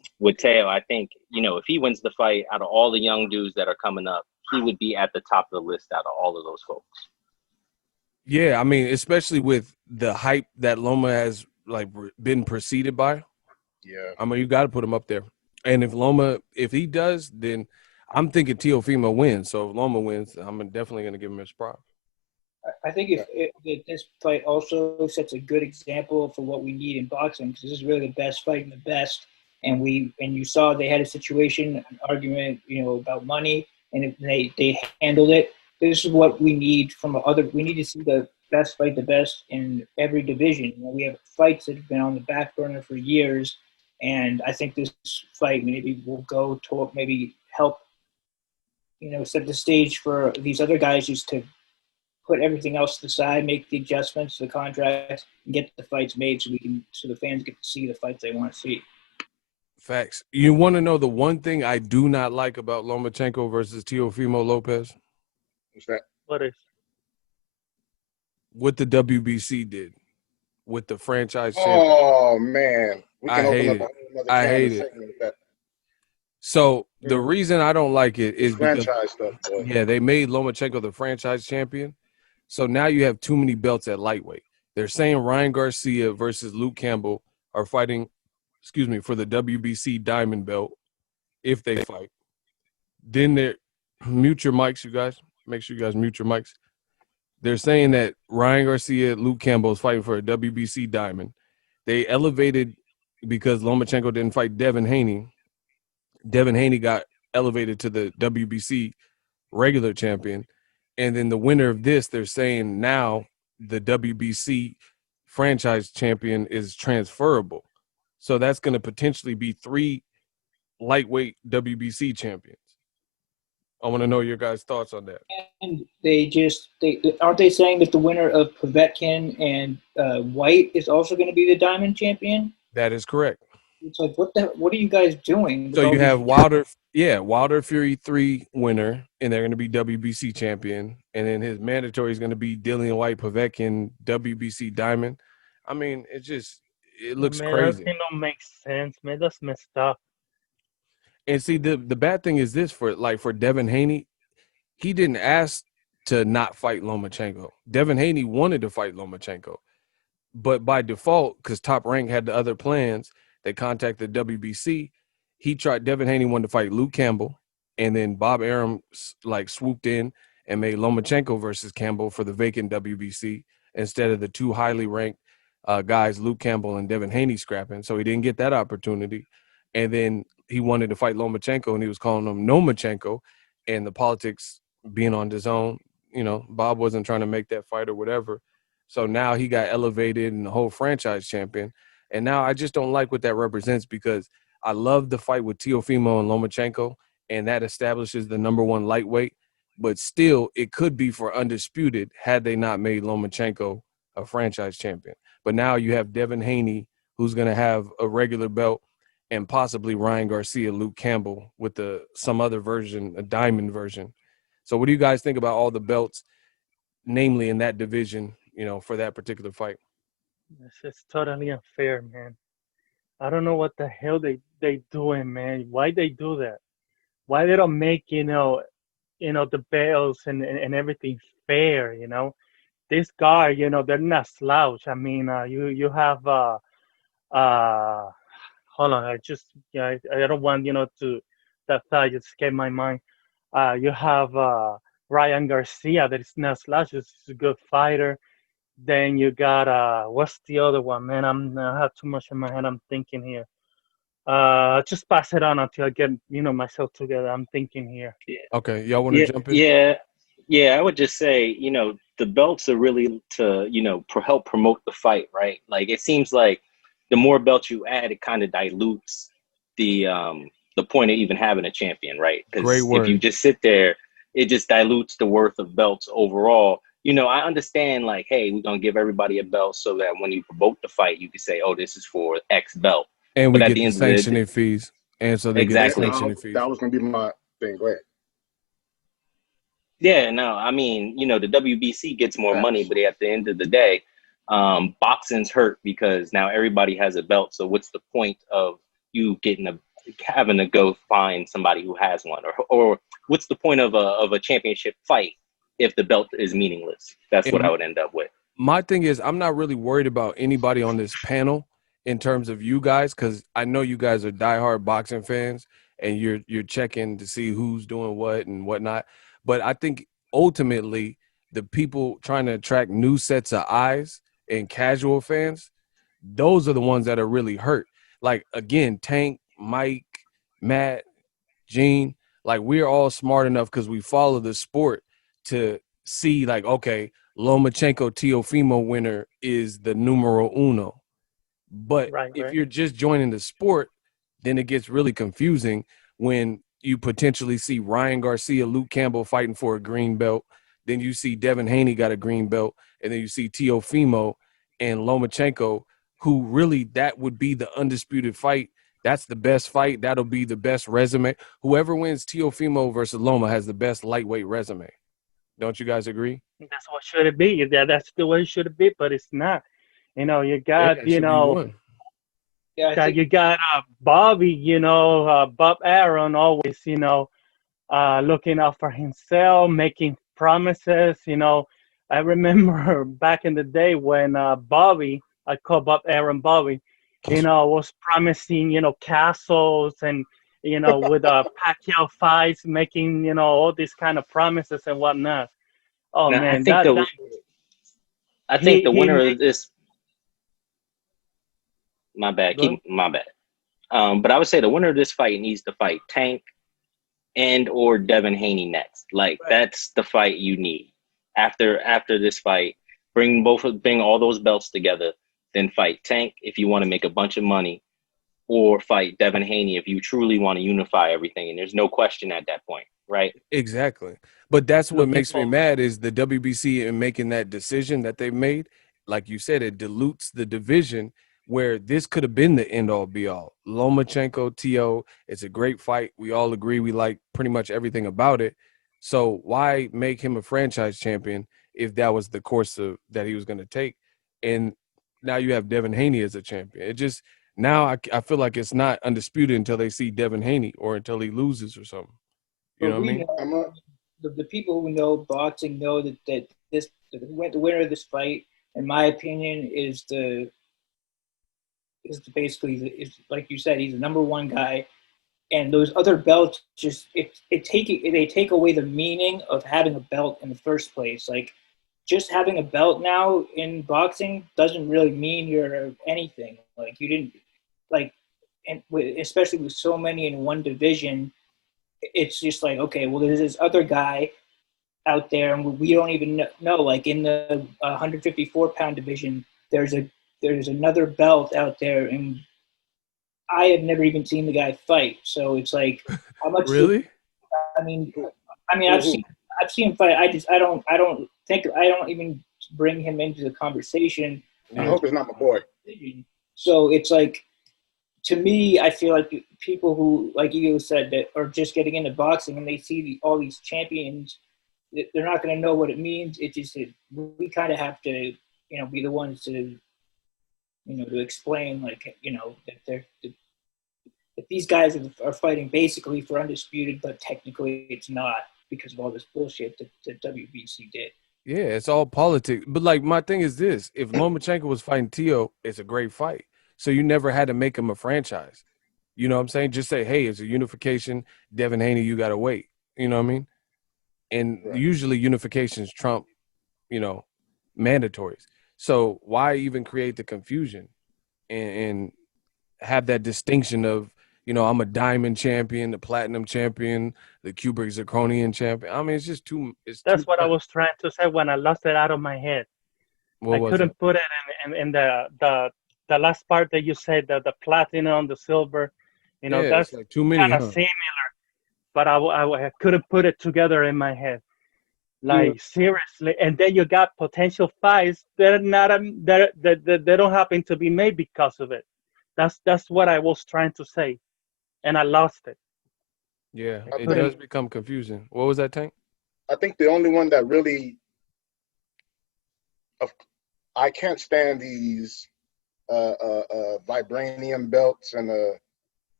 with Teo, I think, if he wins the fight, out of all the young dudes that are coming up, he would be at the top of the list out of all of those folks. Yeah, I mean, especially with the hype that Loma has been preceded by. Yeah. I mean, you got to put him up there. And if he does, then I'm thinking Teofimo wins. So if Loma wins, I'm definitely going to give him his props. I think if this fight also sets a good example for what we need in boxing, because this is really the best fight and the best. And you saw they had a situation, an argument, about money, and they handled it. This is what we need we need to see the best fight the best in every division. We have fights that have been on the back burner for years, and I think this fight maybe will go to maybe help, set the stage for these other guys just to put everything else to the side, make the adjustments to the contracts, and get the fights made so the fans get to see the fights they want to see. Facts. You want to know the one thing I do not like about Lomachenko versus Teofimo Lopez? What's that? What is? What the WBC did with the franchise champion. Oh man, we can open up a whole other I can hate of it. segment with that. So the reason I don't like it is because Franchise stuff, boy. they made Lomachenko the franchise champion. So now you have too many belts at lightweight. They're saying Ryan Garcia versus Luke Campbell are fighting, for the WBC diamond belt if they fight. Then they're mute your mics, you guys. Make sure you guys mute your mics. They're saying that Ryan Garcia, Luke Campbell is fighting for a WBC diamond. They elevated because Lomachenko didn't fight Devin Haney. Devin Haney got elevated to the WBC regular champion. And then the winner of this, they're saying now the WBC franchise champion is transferable. So that's going to potentially be 3 lightweight WBC champions. I want to know your guys' thoughts on that. And aren't they saying that the winner of Povetkin and White is also going to be the diamond champion? That is correct. It's like, what are you guys doing? So you have Wilder Fury 3 winner, and they're going to be WBC champion. And then his mandatory is going to be Dillian White Povetkin WBC diamond. I mean, it looks crazy. That don't make sense, man. That's messed up. And see, the bad thing is this for Devin Haney, he didn't ask to not fight Lomachenko. Devin Haney wanted to fight Lomachenko. But by default, because Top Rank had the other plans, they contacted WBC. Devin Haney wanted to fight Luke Campbell, and then Bob Arum swooped in and made Lomachenko versus Campbell for the vacant WBC instead of the 2 highly ranked guys, Luke Campbell and Devin Haney, scrapping. So he didn't get that opportunity. And then he wanted to fight Lomachenko, and he was calling him Nomachenko, and the politics being on DAZN, Bob wasn't trying to make that fight or whatever. So now he got elevated and the whole franchise champion. And now I just don't like what that represents, because I love the fight with Teofimo and Lomachenko, and that establishes the number 1 lightweight. But still, it could be for undisputed had they not made Lomachenko a franchise champion. But now you have Devin Haney, who's going to have a regular belt, and possibly Ryan Garcia, Luke Campbell with some other version, a diamond version. So what do you guys think about all the belts, namely in that division, for that particular fight? It's just totally unfair, man. I don't know what the hell they doing, man. Why they do that? Why they don't make, the belts and everything fair, This guy, they're not slouch. I mean, you have hold on, I don't want, that thought just escaped my mind. You have Ryan Garcia, that is not slouch, he's a good fighter. Then you got what's the other one, man? I have too much in my head. I'm thinking here. Just pass it on until I get myself together. I'm thinking here. Yeah. Okay, y'all want to jump in? Yeah. I would just say, the belts are really to help promote the fight, right? Like, it seems like the more belts you add, it kind of dilutes the point of even having a champion, right? Because if you just sit there, it just dilutes the worth of belts overall. I understand, like, hey, we're going to give everybody a belt so that when you promote the fight, you can say, oh, this is for X belt. And we get the sanctioning fees. And so they get the sanctioning fees. That was going to be my thing. Go ahead. Yeah, no, I mean, the WBC gets more money, but at the end of the day, boxing's hurt because now everybody has a belt. So what's the point of you getting having to go find somebody who has one, or what's the point of a championship fight if the belt is meaningless? That's what I would end up with. My thing is, I'm not really worried about anybody on this panel in terms of you guys, because I know you guys are diehard boxing fans and you're checking to see who's doing what and whatnot. But I think ultimately the people trying to attract new sets of eyes and casual fans, those are the ones that are really hurt. Like, again, Tank, Mike, Matt, Gene, like, we're all smart enough because we follow the sport to see, like, okay, Lomachenko Teofimo winner is the numero uno. But if you're just joining the sport, then it gets really confusing when you potentially see Ryan Garcia, Luke Campbell fighting for a green belt. Then you see Devin Haney got a green belt. And then you see Teofimo and Lomachenko, who really, that would be the undisputed fight. That's the best fight. That'll be the best resume. Whoever wins Teofimo versus Loma has the best lightweight resume. Don't you guys agree? That's what should it be. That's the way it should be, but it's not. You know, you got, you know, you got Bobby, you know, Bob Aaron always, you know, looking out for himself, making promises. You know, I remember back in the day when Bobby, I call Bob Aaron Bobby, you know, was promising, you know, castles and, you know, with Pacquiao fights, making, you know, all these kind of promises and whatnot. Oh now, man, I think the winner of this. My bad. My bad. But I would say the winner of this fight needs to fight Tank and or Devin Haney next. Like, that's the fight you need. After this fight, bring all those belts together, then fight Tank if you want to make a bunch of money, or fight Devin Haney if you truly want to unify everything. And there's no question at that point, right? Exactly. But that's what makes me mad is the WBC in making that decision that they made. Like you said, it dilutes the division where this could have been the end all be all. Lomachenko, Tio, it's a great fight. We all agree we like pretty much everything about it. So why make him a franchise champion if that was the course that he was going to take? And now you have Devin Haney as a champion. It just, now I feel like it's not undisputed until they see Devin Haney or until he loses or something. You know what I mean? The people who know boxing know that the winner of this fight, in my opinion, is basically like you said, he's the number one guy, and those other belts just they take away the meaning of having a belt in the first place. Like, just having a belt now in boxing doesn't really mean you're anything. Like, you didn't like, and especially with so many in one division, it's just like, okay, well, there's this other guy out there, and we don't even know. Like, in the 154-pound division, there's another belt out there, and I have never even seen the guy fight. So it's like, how much? Really? I mean, I've seen him fight. I don't even bring him into the conversation. I hope it's not my boy. So it's like, to me, I feel like people who, like you said, that are just getting into boxing and they see all these champions, they're not going to know what it means. It's just that we kind of have to, you know, be the ones to, you know, to explain, like, you know, that these guys are fighting basically for undisputed, but technically it's not because of all this bullshit that WBC did. Yeah, it's all politics. But, like, my thing is this. If Lomachenko was fighting Tio, it's a great fight. So you never had to make him a franchise. You know what I'm saying? Just say, hey, it's a unification. Devin Haney, you got to wait. You know what I mean? And usually unifications trump, you know, mandatories. So why even create the confusion and have that distinction of, you know, I'm a diamond champion, the platinum champion, the cubic zirconian champion. I mean, it's just too. That's what I was trying to say when I lost it out of my head. I couldn't put it in the last part that you said, the platinum, the silver. You know, that's like too many, kind of similar, but I couldn't put it together in my head. Like, seriously. And then you got potential fights that are not that they don't happen to be made because of it. That's what I was trying to say, and I lost it. Yeah, it does become confusing. What was that, Tank? I think the only one that really, I can't stand these vibranium belts and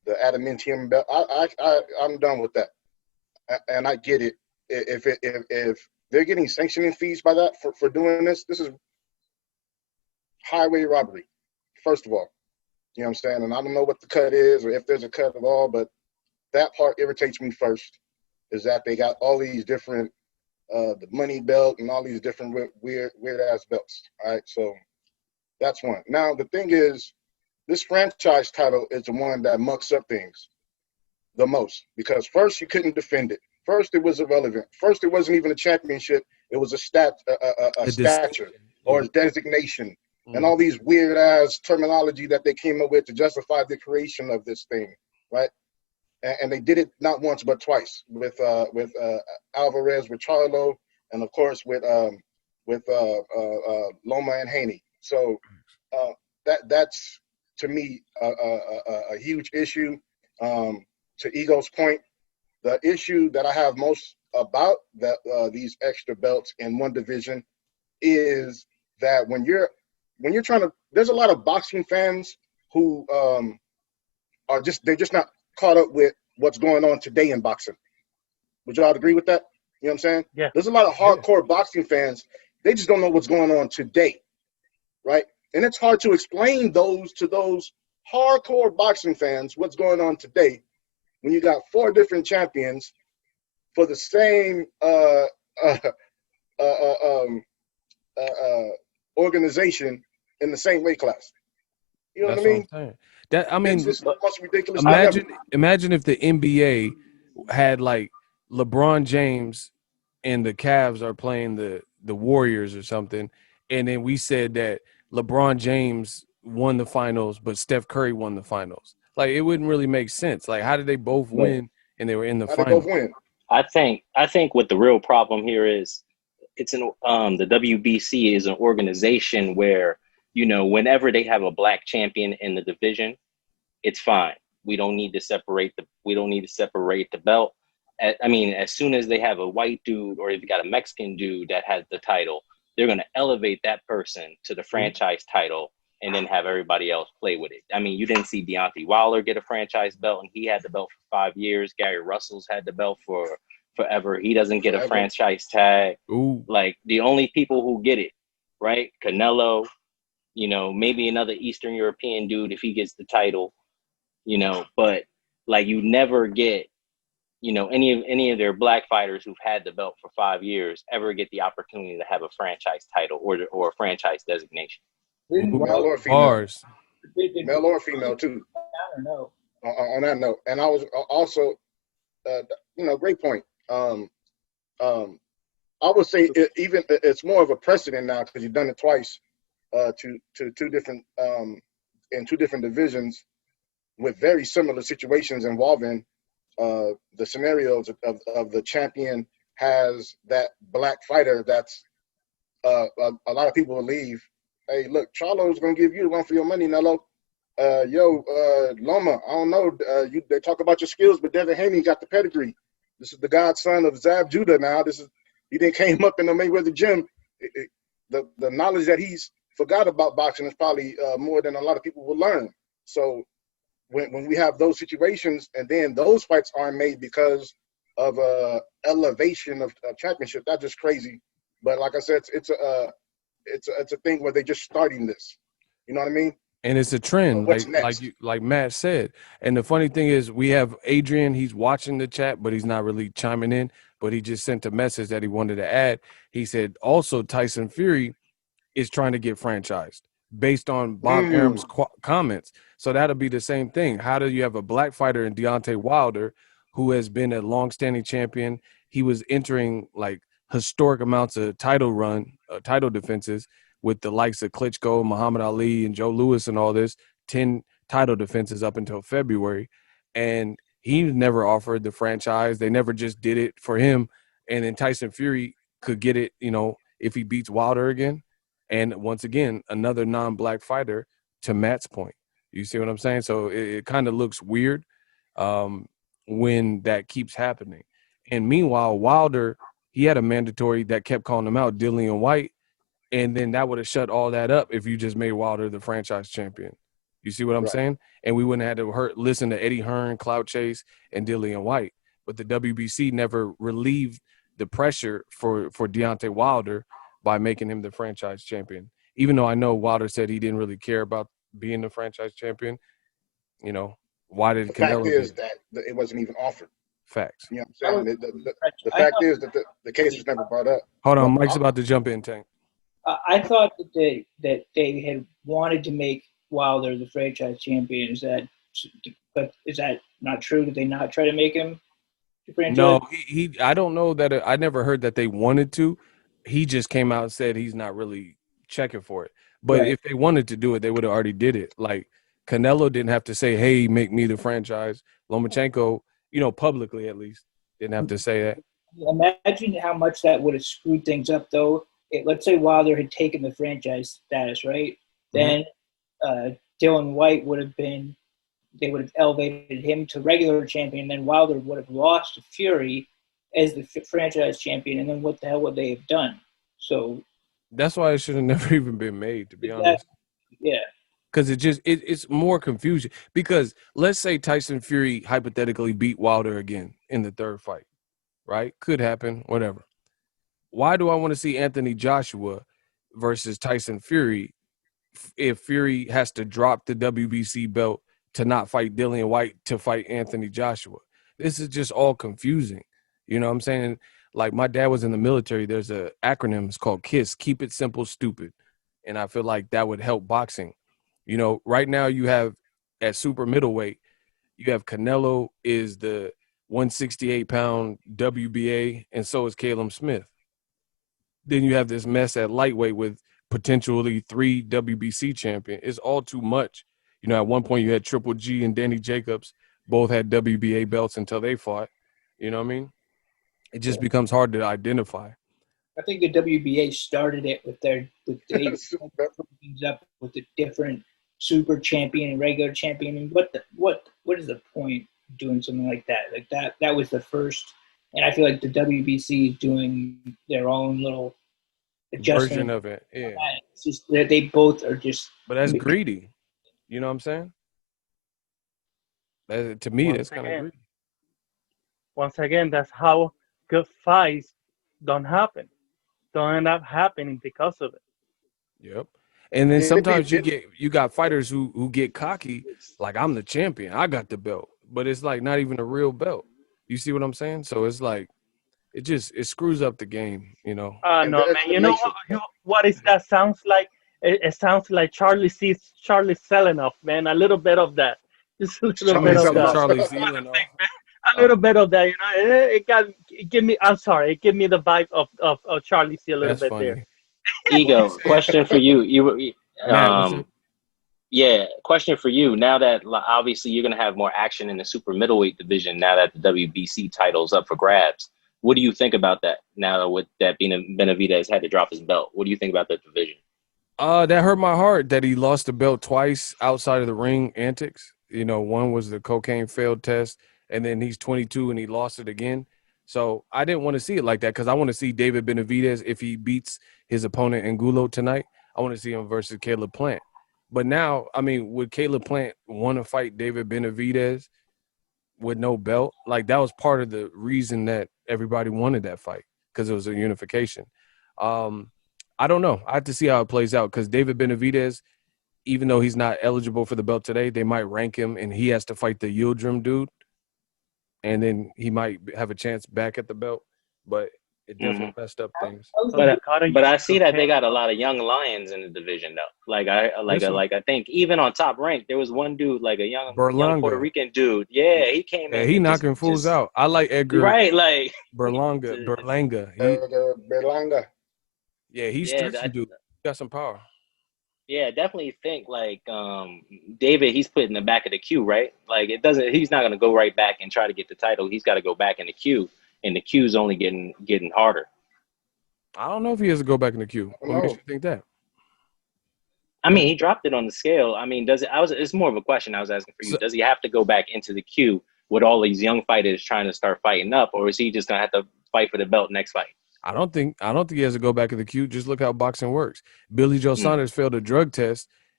the adamantium belt. I'm done with that, and I get it. If they're getting sanctioning fees by that for doing this is highway robbery. First of all, you know what I'm saying, and I don't know what the cut is or if there's a cut at all, but that part irritates me first. Is that they got all these different the money belt and all these different weird ass belts. All right, so that's one. Now the thing is, this franchise title is the one that mucks up things the most, because first you couldn't defend it. First it was irrelevant. First it wasn't even a championship. It was a stature or a designation, and all these weird ass terminology that they came up with to justify the creation of this thing, right? And they did it not once but twice with Alvarez, with Charlo, and of course with Loma and Haney. So that's to me a huge issue. To Ego's point, the issue that I have most about these extra belts in one division is that when you're trying to, there's a lot of boxing fans who they're just not caught up with what's going on today in boxing. Would y'all agree with that? You know what I'm saying? Yeah. There's a lot of hardcore boxing fans. They just don't know what's going on today, right? And it's hard to explain to those hardcore boxing fans what's going on today when you got 4 different champions for the same organization in the same weight class. You know what I mean? It's just much ridiculous. Imagine if the NBA had like LeBron James and the Cavs are playing the Warriors or something, and then we said that LeBron James won the finals, but Steph Curry won the finals. Like, it wouldn't really make sense. Like, how did they both win and they were in the finals? They both win? I think what the real problem here is, it's the WBC is an organization where, you know, whenever they have a black champion in the division, it's fine. We don't need to separate the belt. I mean, as soon as they have a white dude, or if you got a Mexican dude that has the title, they're going to elevate that person to the franchise title and then have everybody else play with it. I mean, you didn't see Deontay Wilder get a franchise belt, and he had the belt for 5 years. Gary Russell's had the belt for forever. He doesn't get a franchise tag. Ooh. Like, the only people who get it, right? Canelo, you know, maybe another Eastern European dude if he gets the title, you know, but like, you never get, you know, any of their black fighters who've had the belt for 5 years ever get the opportunity to have a franchise title or a franchise designation. Male or female. Male or female too. I don't know. On that note, and I was also, you know, great point. I would say it's more of a precedent now, because you've done it twice, to two different in 2 different divisions with very similar situations involving the scenarios of the champion has that black fighter that's a lot of people believe, hey, look, Charlo's gonna give you the run for your money, Nello. Loma, I don't know, they talk about your skills, but Devin Haney got the pedigree. This is the godson of Zab Judah now. He didn't came up in the Mayweather gym. The knowledge that he's forgot about boxing is probably more than a lot of people will learn. So when we have those situations, and then those fights aren't made because of elevation of championship, that's just crazy. But like I said, it's a thing where they're just starting this. You know what I mean? And it's a trend, like Matt said. And the funny thing is, we have Adrian. He's watching the chat, but he's not really chiming in. But he just sent a message that he wanted to add. He said also Tyson Fury is trying to get franchised based on Bob Arum's comments. So that'll be the same thing. How do you have a black fighter in Deontay Wilder, who has been a longstanding champion? He was entering like historic amounts of title defenses with the likes of Klitschko, Muhammad Ali, and Joe Louis and all this, 10 title defenses up until February. And he never offered the franchise. They never just did it for him. And then Tyson Fury could get it, you know, if he beats Wilder again. And once again, another non-black fighter, to Matt's point. You see what I'm saying? So it kind of looks weird when that keeps happening. And meanwhile, Wilder, he had a mandatory that kept calling him out, Dillian White. And then that would have shut all that up if you just made Wilder the franchise champion. You see what I'm Right. saying? And we wouldn't have had to listen to Eddie Hearn, Clout Chase, and Dillian White. But the WBC never relieved the pressure for Deontay Wilder by making him the franchise champion. Even though I know Wilder said he didn't really care about being the franchise champion, you know, why did The fact Canelo is get it? that it wasn't even offered. Facts? You know what I'm saying? The fact is that the case was never brought up. Hold on, Mike's about to jump in, Tank. I thought that they had wanted to make Wilder the franchise champion. But is that not true? Did they not try to make him the franchise? No, he I don't know that I never heard that they wanted to. He just came out and said he's not really checking for it. But Right. if they wanted to do it, they would have already did it. Like Canelo didn't have to say, "Hey, make me the franchise." Lomachenko, publicly at least, didn't have to say that. Imagine how much that would have screwed things up, though. Let's say Wilder had taken the franchise status, right? Then Dylan White they would have elevated him to regular champion, and then Wilder would have lost to Fury as the franchise champion, and then what the hell would they have done? So That's why it should have never even been made, to be honest. Yeah. Because it's more confusion. Because let's say Tyson Fury hypothetically beat Wilder again in the third fight, right? Could happen, whatever. Why do I want to see Anthony Joshua versus Tyson Fury if Fury has to drop the WBC belt to not fight Dillian White to fight Anthony Joshua? This is just all confusing. You know what I'm saying? Like my dad was in the military. There's a acronym. It's called KISS. Keep it simple, stupid. And I feel like that would help boxing. Right now you have at super middleweight, you have Canelo is the 168-pound WBA, and so is Caleb Smith. Then you have this mess at lightweight with potentially 3 WBC champions. It's all too much. At one point you had Triple G and Danny Jacobs both had WBA belts until they fought. You know what I mean? It just becomes hard to identify. I think the WBA started it with they things up with the different super champion and regular champion. And what is the point of doing something like that? Like that was the first, and I feel like the WBC is doing their own little adjustment version of it. Yeah. It's just that they both are just. But that's greedy. You know what I'm saying? To me, that's kind of greedy. Once again, that's how good fights don't end up happening because of it. Yep. And then sometimes you got fighters who get cocky, like I'm the champion, I got the belt, but it's like not even a real belt. You see what I'm saying? So it's like it screws up the game, No, man. You know what is that sounds like? It sounds like Charlie Selenoff, man. A little bit of that. Just a little bit of that. Charlie Selenoff. A little bit of that, It give me the vibe of Charlie C a little bit funny. there. Ego, question for you. Question for you. Now that obviously you're going to have more action in the super middleweight division now that the WBC title's up for grabs. What do you think about that now with that Benavidez had to drop his belt? What do you think about that division? That hurt my heart that he lost the belt twice outside of the ring antics. One was the cocaine failed test, and then he's 22 and he lost it again. So I didn't want to see it like that because I want to see David Benavidez, if he beats his opponent Angulo tonight, I want to see him versus Caleb Plant. But now, would Caleb Plant want to fight David Benavidez with no belt? Like, that was part of the reason that everybody wanted that fight, because it was a unification. I don't know. I have to see how it plays out because David Benavidez, even though he's not eligible for the belt today, they might rank him and he has to fight the Yildirim dude. And then he might have a chance back at the belt, but it definitely messed up things. But I see that they got a lot of young lions in the division though. I think even on Top Rank, there was one dude, like a young Puerto Rican dude. Yeah, he came in. Yeah, he knocking fools out. I like Edgar. Right, like Berlanga. Berlanga. Yeah, he's stretching, dude. He got some power. Yeah, definitely think like David, he's put in the back of the queue, right? Like he's not gonna go right back and try to get the title. He's got to go back in the queue, and the queue's only getting harder. I don't know if he has to go back in the queue. What makes you think that? He dropped it on the scale. It's more of a question I was asking for you. Does he have to go back into the queue with all these young fighters trying to start fighting up, or is he just gonna have to fight for the belt next fight? I don't think he has to go back in the queue. Just look how boxing works. Billy Joe Saunders failed a drug test,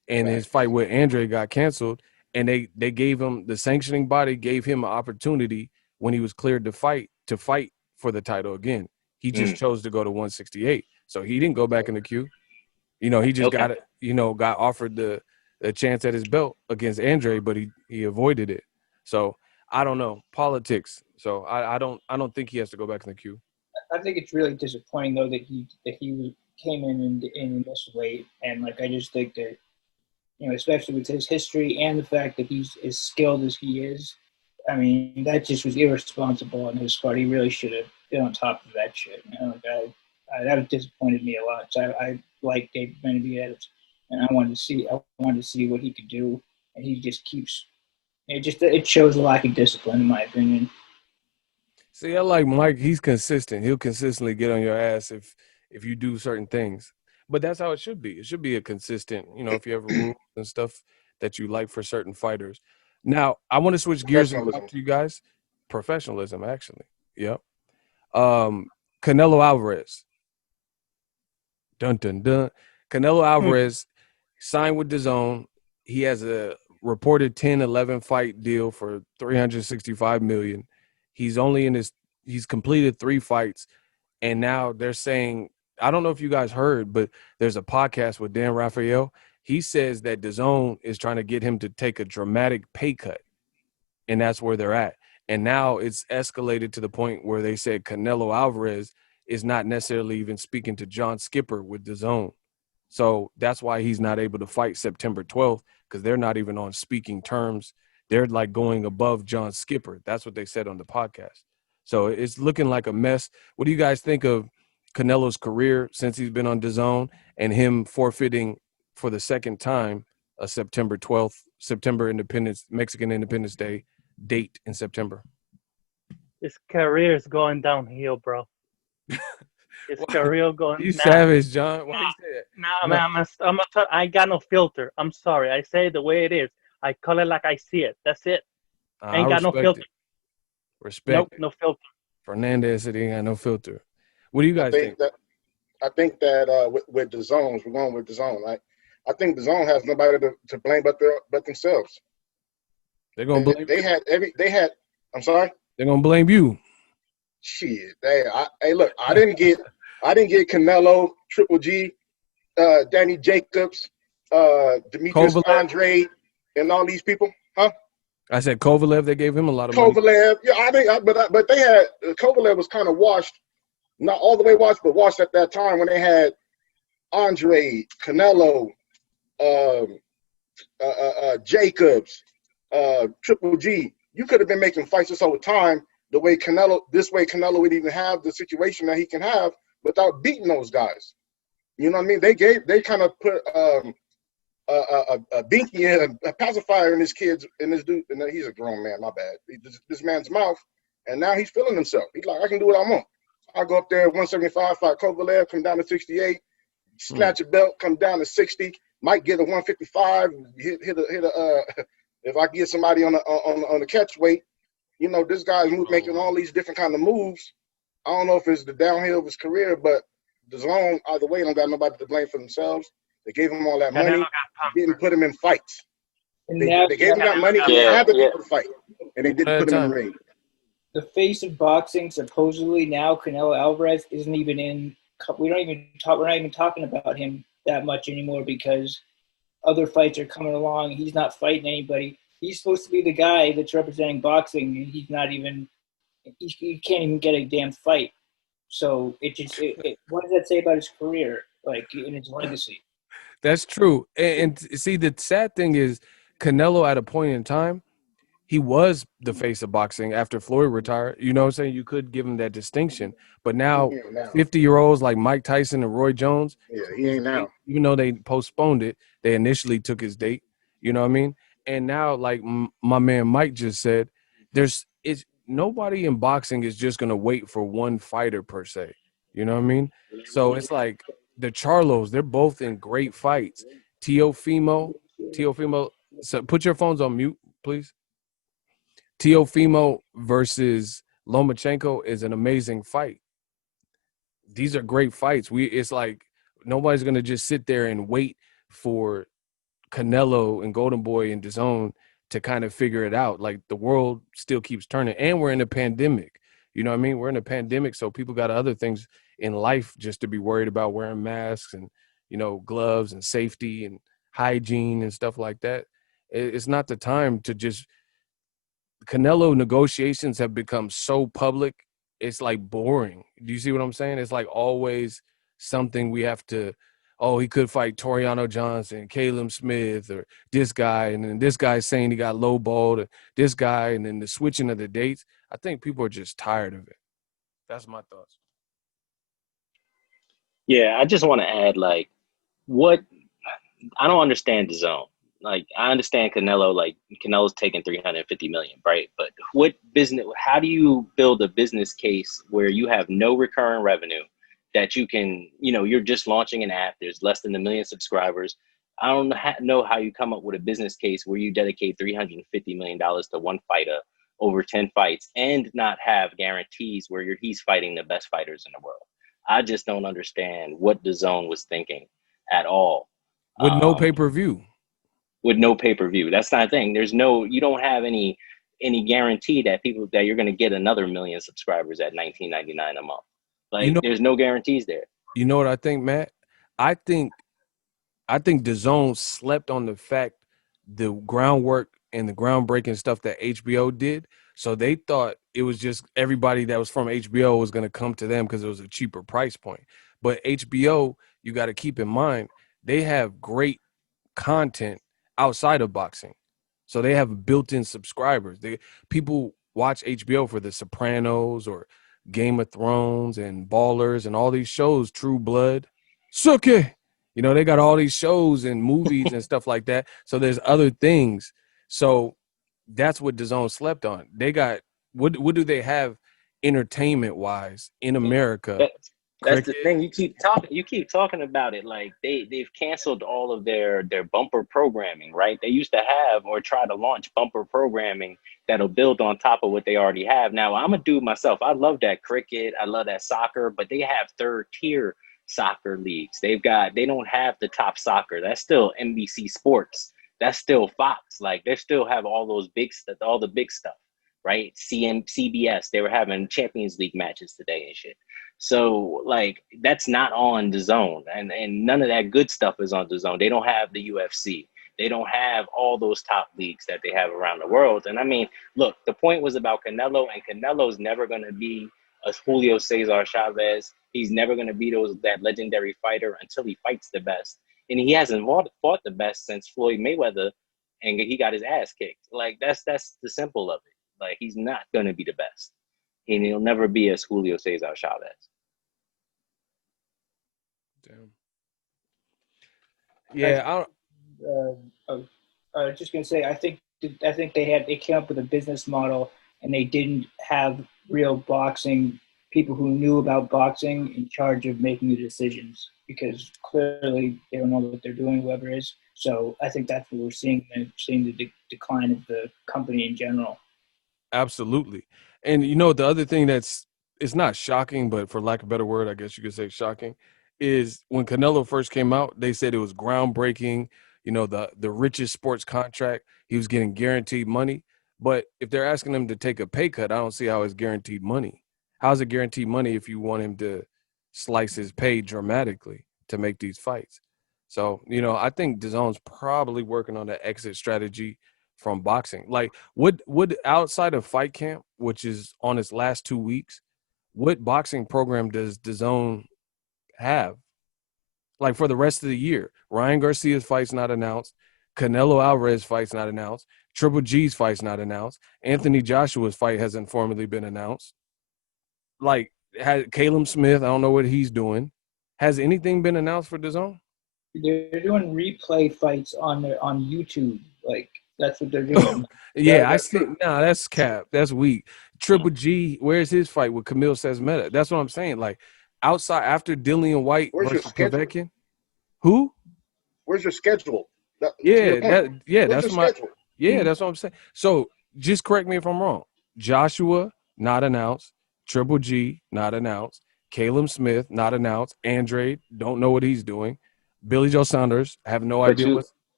and his fight with Andre got canceled, and they gave him, the sanctioning body gave him an opportunity when he was cleared to fight for the title again. He just chose to go to 168, so he didn't go back in the queue. You know, he just got it. You know, got offered the chance at his belt against Andre, but he avoided it. So I don't know, politics. So I don't think he has to go back in the queue. I think it's really disappointing though that he came in this weight, and like I just think that, you know, especially with his history and the fact that he's as skilled as he is, I mean, that just was irresponsible on his part. He really should have been on top of that shit. You know, like that disappointed me a lot. So I like David Benavidez, and I wanted to see what he could do, and he just keeps. It shows a lack of discipline, in my opinion. See, I like Mike. He's consistent. He'll consistently get on your ass if you do certain things. But that's how it should be. It should be a consistent, you know, if you have rules and stuff that you like for certain fighters. Now, I want to switch gears and talk to you guys. Professionalism, actually. Yep. Canelo Alvarez. Dun, dun, dun. Canelo Alvarez signed with DAZN. He has a reported 10-11 fight deal for $365 million. He's completed 3 fights, and now they're saying, I don't know if you guys heard, but there's a podcast with Dan Rafael. He says that DAZN is trying to get him to take a dramatic pay cut, and that's where they're at. And now it's escalated to the point where they said Canelo Alvarez is not necessarily even speaking to John Skipper with DAZN. So that's why he's not able to fight September 12th, because they're not even on speaking terms. They're like going above John Skipper. That's what they said on the podcast. So it's looking like a mess. What do you guys think of Canelo's career since he's been on DAZN and him forfeiting for the second time a September 12th, Mexican Independence Day date in September? His career is going downhill, bro. His career going. You savage, John. Why you say that? Man, I got no filter. I'm sorry. I say it the way it is. I call it like I see it. That's it. I ain't got no filter. Respect. Nope, no filter. Fernandez said he ain't got no filter. What do you guys think? I think that with the zones, we're going with the zone. Right? I think the zone has nobody to blame but themselves. They're gonna blame. They had. I'm sorry. They're gonna blame you. Shit. Hey, look. I didn't get Canelo, Triple G, Danny Jacobs, Demetrius Andre, and all these people, huh? I said Kovalev. They gave him a lot of money. Kovalev, yeah, I think, but they had Kovalev was kind of washed, not all the way washed, but washed at that time when they had Andre, Canelo, Jacobs, Triple G. You could have been making fights this whole time the way Canelo would even have the situation that he can have without beating those guys. You know what I mean? They kind of put a binky in, a pacifier in his kids, and this dude, and he's a grown man, my bad. This man's mouth, and now he's feeling himself. He's like, I can do what I want. I'll go up there 175, fight Kovalev, come down to 68, snatch a belt, come down to 60, might get a 155, hit if I get somebody on the catch weight, you know, this guy's making all these different kind of moves. I don't know if it's the downhill of his career, but the zone, either way, don't got nobody to blame for themselves. They gave him all that money, didn't put him in fights. They gave him that money, they had to people to fight, and they didn't put him in the ring. The face of boxing, supposedly now Canelo Alvarez isn't even in. We're not even talking about him that much anymore because other fights are coming along. He's not fighting anybody. He's supposed to be the guy that's representing boxing, and he's not even. He can't even get a damn fight. So what does that say about his career, like in his legacy? That's true. And see, the sad thing is, Canelo at a point in time, he was the face of boxing after Floyd retired. You know what I'm saying? You could give him that distinction. But now 50-year-olds like Mike Tyson and Roy Jones, he ain't now. Even though they postponed it, they initially took his date. You know what I mean? And now, like my man Mike just said, nobody in boxing is just going to wait for one fighter per se. You know what I mean? So it's like the Charlos, they're both in great fights. Teofimo, so put your phones on mute, please. Teofimo versus Lomachenko is an amazing fight. These are great fights. It's like nobody's going to just sit there and wait for Canelo and Golden Boy and DAZN to kind of figure it out. Like, the world still keeps turning, and we're in a pandemic. You know what I mean? We're in a pandemic, so people got other things in life just to be worried about, wearing masks and, you know, gloves and safety and hygiene and stuff like that. It's not the time to just – Canelo negotiations have become so public, it's like boring. Do you see what I'm saying? It's like always something we have to – oh, he could fight Toriano Johnson, Caleb Smith, or this guy, and then this guy's saying he got lowballed, or this guy, and then the switching of the dates. I think people are just tired of it. That's my thoughts. Yeah, I just want to add, like, what I don't understand the zone. Like, I understand Canelo, like, Canelo's taking 350 million, right? But what business, how do you build a business case where you have no recurring revenue, that you can, you know, you're just launching an app, there's less than 1 million subscribers. I don't know how you come up with a business case where you dedicate $350 million to one fighter over 10 fights and not have guarantees where he's fighting the best fighters in the world. I just don't understand what the zone was thinking at all. With no pay-per-view. With no pay-per-view. That's not a thing. You don't have any guarantee that you're going to get another 1 million subscribers at $19.99 a month. Like, you know, there's no guarantees there. You know what I think, Matt? I think DAZN slept on the fact, the groundwork and the groundbreaking stuff that HBO did. So they thought it was just everybody that was from HBO was going to come to them because it was a cheaper price point. But HBO, you got to keep in mind, they have great content outside of boxing. So they have built-in subscribers. People watch HBO for The Sopranos or Game of Thrones and Ballers and all these shows, True Blood, Suke. You know, they got all these shows and movies and stuff like that. So there's other things. So that's what DAZN slept on. They got what do they have entertainment-wise in America? That's the thing. You keep talking about it. Like, they've canceled all of their bumper programming, right? They used to have, or try to launch, bumper programming that'll build on top of what they already have. Now, I'm a dude myself. I love that cricket. I love that soccer, but they have third tier soccer leagues. They don't have the top soccer. That's still NBC Sports. That's still Fox. Like, they still have all those all the big stuff, right? CBS. They were having Champions League matches today and shit. So, like, that's not on DAZN, and none of that good stuff is on DAZN. They don't have the UFC. They don't have all those top leagues that they have around the world. And I mean, look, the point was about Canelo, and Canelo's never going to be a Julio Cesar Chavez. He's never going to be that legendary fighter until he fights the best. And he hasn't fought the best since Floyd Mayweather, and he got his ass kicked. Like, that's the simple of it. Like, he's not going to be the best. And he'll never be as Julio Cesar Chavez. Damn. Yeah, I was just gonna say, I think they came up with a business model, and they didn't have real boxing people who knew about boxing in charge of making the decisions, because clearly they don't know what they're doing, whoever is. So I think that's what we're seeing the decline of the company in general. Absolutely. And, you know, the other thing it's not shocking, but for lack of a better word, I guess you could say shocking, is when Canelo first came out, they said it was groundbreaking, you know, the richest sports contract. He was getting guaranteed money. But if they're asking him to take a pay cut, I don't see how it's guaranteed money. How's it guaranteed money if you want him to slice his pay dramatically to make these fights? So, you know, I think DAZN's probably working on an exit strategy from boxing. Like, would outside of Fight Camp, which is on its last 2 weeks, what boxing program does DAZN have? Like, for the rest of the year, Ryan Garcia's fight's not announced. Canelo Alvarez fight's not announced. Triple G's fight's not announced. Anthony Joshua's fight hasn't formally been announced. Like, Caleb Smith, I don't know what he's doing. Has anything been announced for DAZN? They're doing replay fights on YouTube. Like, that's what they're doing. Yeah, I see. Nah, that's cap. That's weak. Triple G, where's his fight with Camille Sesmeta? That's what I'm saying. Like, outside after Dillian White versus Povetkin. Who? Where's your schedule? That's what I'm saying. So just correct me if I'm wrong. Joshua, not announced. Triple G, not announced. Caleb Smith, not announced. Andre, don't know what he's doing. Billy Joe Saunders, have no idea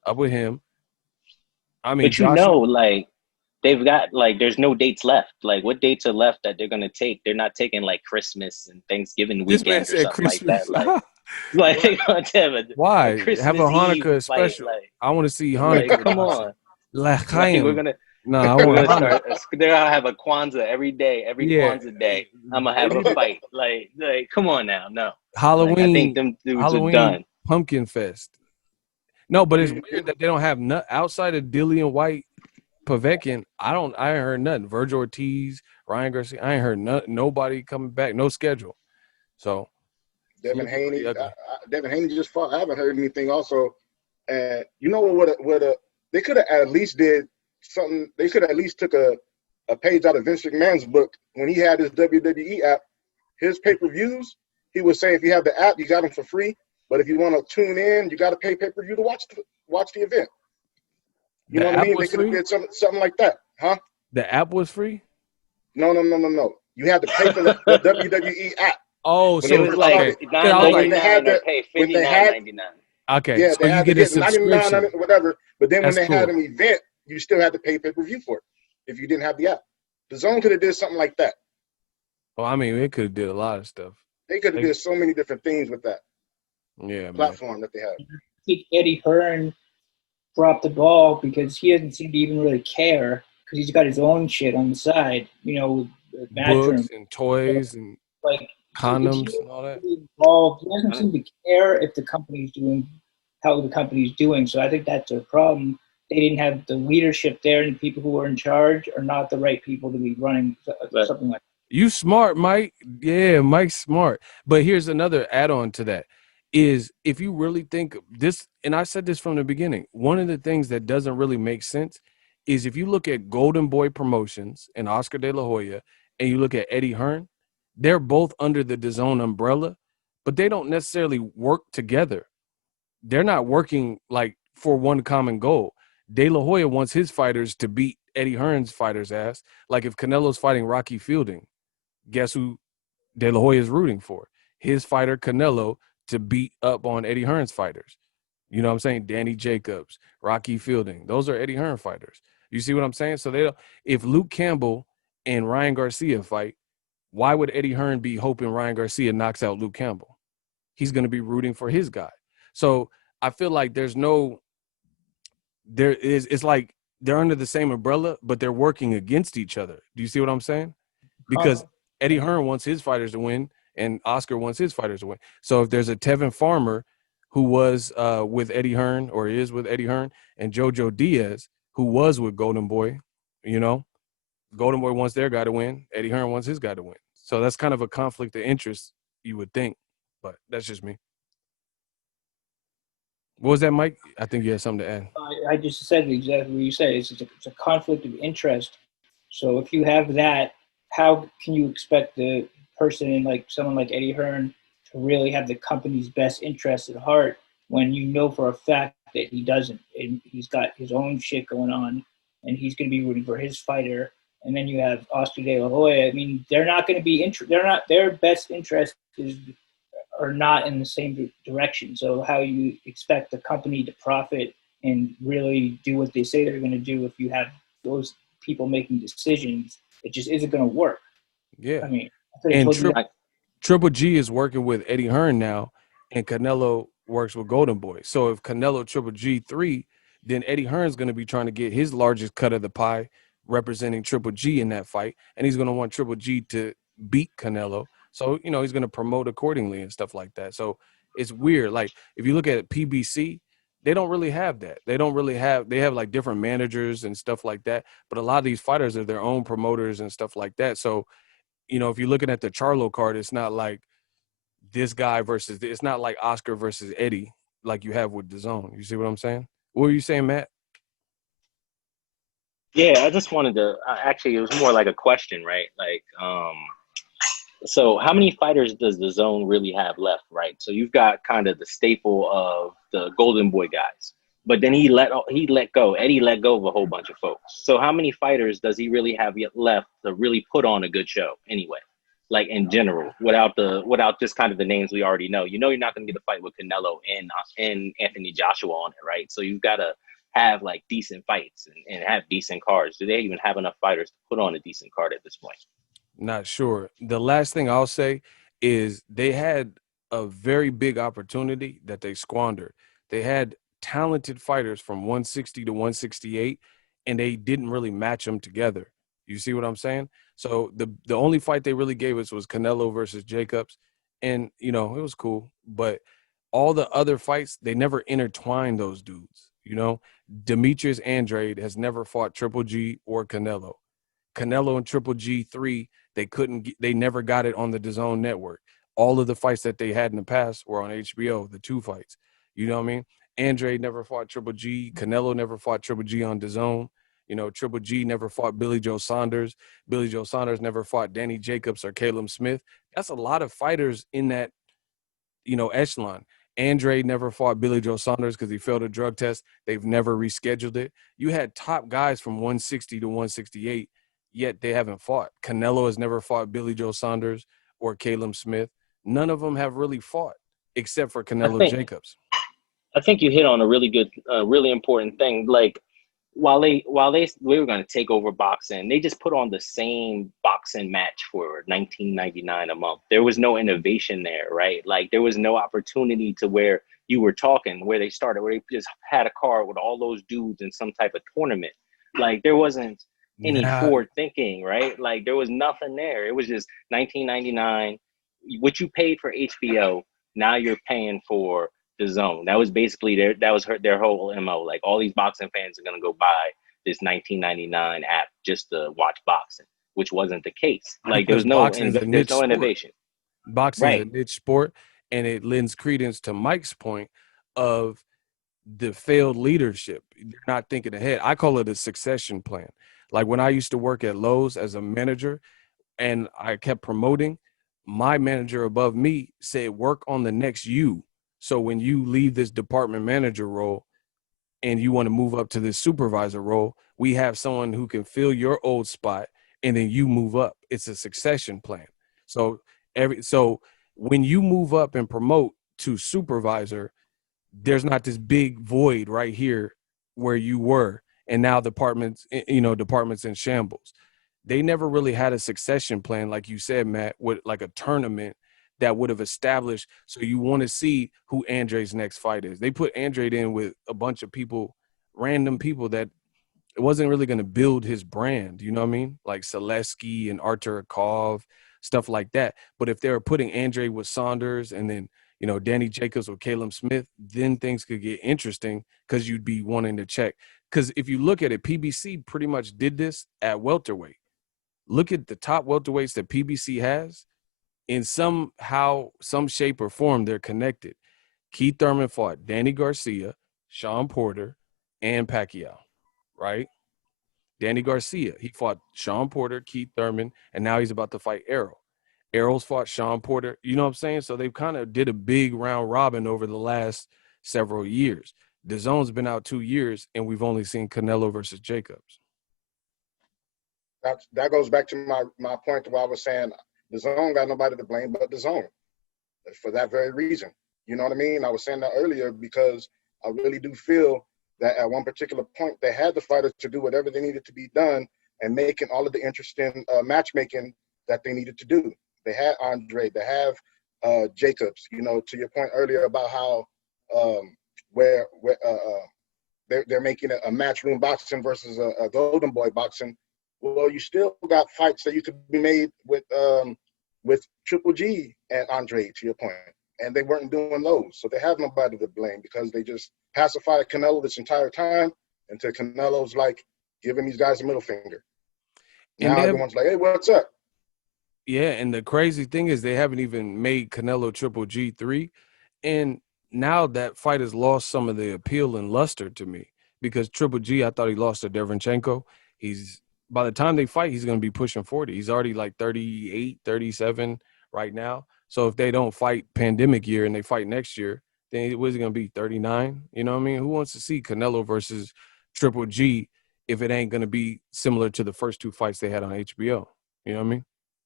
up with him. I mean, But you know, like they've got like there's no dates left. Like what dates are left that they're gonna take? They're not taking like Christmas and Thanksgiving this man weekend or said something Christmas. like that. Like they're gonna have a Why? Have a Christmas Eve Hanukkah fight. special. I want to see Like Hanukkah. come on. Like we're L'chaim. gonna No, I we're want gonna Hanukkah. start. They're gonna have a Kwanzaa every day, every Kwanzaa day. I'm gonna have a fight. Like come on now, no. Halloween. Like, I think them dudes Halloween are done. Pumpkin Fest. No, but it's weird that they don't have outside of Dillian White, Povetkin. I ain't heard nothing. Virgil Ortiz, Ryan Garcia. I ain't heard nobody coming back. No schedule. So Devin Haney. Devin Haney just fought. I haven't heard anything. Also, and you know what? They could have at least did something. They could have at least took a page out of Vince McMahon's book when he had his WWE app. His pay-per-views, he would say if you have the app, you got them for free. But if you want to tune in, you got to pay pay-per-view to watch the event. You know what I mean? They could have did something like that, huh? The app was free? No. You had to pay for the WWE app. Oh, so it was like $9.99 or pay $59.99. Okay, yeah, so you get a subscription, $99 whatever. But then when That's they had an event, you still had to pay pay-per-view for it if you didn't have the app. The Zone could have did something like that. Well, I mean, it could have did a lot of stuff. They could have did so many different things with that platform that they have. I think Eddie Hearn dropped the ball because he doesn't seem to even really care because he's got his own shit on the side, you know, with books and toys and like condoms and all that. Involved. He doesn't seem to care if the company's doing how the company's doing. So I think that's a problem. They didn't have the leadership there, and the people who were in charge are not the right people to be running something like that. You smart, Mike. Yeah, Mike's smart. But here's another add-on to that is if you really think this, and I said this from the beginning, one of the things that doesn't really make sense is if you look at Golden Boy Promotions and Oscar De La Hoya and you look at Eddie Hearn, they're both under the DAZN umbrella, but they don't necessarily work together. They're not working like for one common goal. De La Hoya wants his fighters to beat Eddie Hearn's fighters' ass. Like if Canelo's fighting Rocky Fielding, guess who De La Hoya is rooting for? His fighter Canelo to beat up on Eddie Hearn's fighters. You know what I'm saying? Danny Jacobs, Rocky Fielding. Those are Eddie Hearn fighters. You see what I'm saying? So they don't, if Luke Campbell and Ryan Garcia fight, why would Eddie Hearn be hoping Ryan Garcia knocks out Luke Campbell? He's going to be rooting for his guy. So I feel like it's like they're under the same umbrella, but they're working against each other. Do you see what I'm saying? Because Eddie Hearn wants his fighters to win and Oscar wants his fighters to win. So if there's a Tevin Farmer who was with Eddie Hearn or is with Eddie Hearn and Jojo Diaz, who was with Golden Boy, you know, Golden Boy wants their guy to win. Eddie Hearn wants his guy to win. So that's kind of a conflict of interest, you would think, but that's just me. What was that, Mike? I think you had something to add. I just said exactly what you said. It's a conflict of interest. So if you have that, how can you expect the person like someone like Eddie Hearn to really have the company's best interest at heart when you know for a fact that he doesn't? And he's got his own shit going on, and he's going to be rooting for his fighter. And then you have Oscar De La Hoya. I mean, they're not going to be their best interest are not in the same direction. So how you expect the company to profit and really do what they say they're going to do if you have those people making decisions, it just isn't going to work. Yeah. I mean, and Triple G is working with Eddie Hearn now, and Canelo works with Golden Boy. So if Canelo Triple G 3, then Eddie Hearn's going to be trying to get his largest cut of the pie representing Triple G in that fight, and he's going to want Triple G to beat Canelo. So, you know, he's going to promote accordingly and stuff like that. So it's weird. Like, if you look at PBC, they don't really have that. They have like different managers and stuff like that. But a lot of these fighters are their own promoters and stuff like that. So, you know, if you're looking at the Charlo card, it's not like this guy versus, it's not like Oscar versus Eddie like you have with DAZN. You see what I'm saying? What were you saying, Matt? Yeah, I just wanted to, actually, it was more like a question, right? Like, so how many fighters does DAZN really have left, right? So you've got kind of the staple of the Golden Boy guys, but then Eddie let go of a whole bunch of folks. So how many fighters does he really have yet left to really put on a good show anyway? like in general, without just kind of the names we already know. You know, you're not going to get a fight with Canelo and Anthony Joshua on it, right? So you've got to have like decent fights and have decent cards. Do they even have enough fighters to put on a decent card at this point? Not sure. The last thing I'll say is they had a very big opportunity that they squandered. They had talented fighters from 160 to 168, and they didn't really match them together. You see what I'm saying? So the only fight they really gave us was Canelo versus Jacobs, and you know it was cool. But all the other fights, they never intertwined those dudes. You know, Demetrius Andrade has never fought Triple G or Canelo. Canelo and Triple G3, they never got it on the DAZN network. All of the fights that they had in the past were on HBO, the 2 fights. You know what I mean? Andre never fought Triple G. Canelo never fought Triple G on DAZN. You know, Triple G never fought Billy Joe Saunders. Billy Joe Saunders never fought Danny Jacobs or Caleb Smith. That's a lot of fighters in that, you know, echelon. Andre never fought Billy Joe Saunders because he failed a drug test. They've never rescheduled it. You had top guys from 160 to 168, yet they haven't fought. Canelo has never fought Billy Joe Saunders or Caleb Smith. None of them have really fought except for Canelo Jacobs. I think you hit on a really good, really important thing. Like, while we were going to take over boxing, they just put on the same boxing match for $19.99 a month. There was no innovation there, right? Like, there was no opportunity to where you were talking, where they started, where they just had a card with all those dudes in some type of tournament. Like, there wasn't any forward thinking, right? Like, there was nothing there. It was just $19.99. What you paid for HBO, now you're paying for DAZN. That was basically their whole MO. Like, all these boxing fans are gonna go buy this $19.99 app just to watch boxing, which wasn't the case. Like, there's no innovation. Boxing is a niche sport, and it lends credence to Mike's point of the failed leadership. You're not thinking ahead. I call it a succession plan. Like, when I used to work at Lowe's as a manager and I kept promoting, my manager above me said, work on the next you. So when you leave this department manager role and you want to move up to this supervisor role, we have someone who can fill your old spot and then you move up. It's a succession plan. So when you move up and promote to supervisor, there's not this big void right here where you were. And now departments in shambles. They never really had a succession plan, like you said, Matt, with like a tournament that would have established. So you want to see who Andre's next fight is. They put Andre in with a bunch of people, random people that it wasn't really going to build his brand. You know what I mean? Like Selesky and Artur Akov, stuff like that. But if they were putting Andre with Saunders and then, you know, Danny Jacobs or Caleb Smith, then things could get interesting because you'd be wanting to check. Because if you look at it, PBC pretty much did this at welterweight. Look at the top welterweights that PBC has. In some shape or form, they're connected. Keith Thurman fought Danny Garcia, Sean Porter, and Pacquiao, right? Danny Garcia, he fought Sean Porter, Keith Thurman, and now he's about to fight Errol. Errol's fought Sean Porter. You know what I'm saying? So they've kind of did a big round robin over the last several years. DAZN's been out 2 years, and we've only seen Canelo versus Jacobs. That goes back to my point to where I was saying DAZN got nobody to blame but DAZN for that very reason. You know what I mean? I was saying that earlier because I really do feel that at one particular point they had the fighters to do whatever they needed to be done and making all of the interesting matchmaking that they needed to do. They had Andre, they have Jacobs. You know, to your point earlier about how they're making a matchroom boxing versus a golden boy boxing. Well, you still got fights that used to be made with Triple G and Andre, to your point, and they weren't doing those. So they have nobody to blame because they just pacified Canelo this entire time until Canelo's like giving these guys a middle finger. And now everyone's like, hey, what's up? Yeah, and the crazy thing is they haven't even made Canelo Triple G3, and now that fight has lost some of the appeal and luster to me because Triple G, I thought he lost to Derevchenko. By the time they fight, he's going to be pushing 40. He's already like 38, 37 right now. So if they don't fight pandemic year and they fight next year, then what is it going to be, 39? You know what I mean? Who wants to see Canelo versus Triple G if it ain't going to be similar to the first 2 fights they had on HBO? You know what I mean?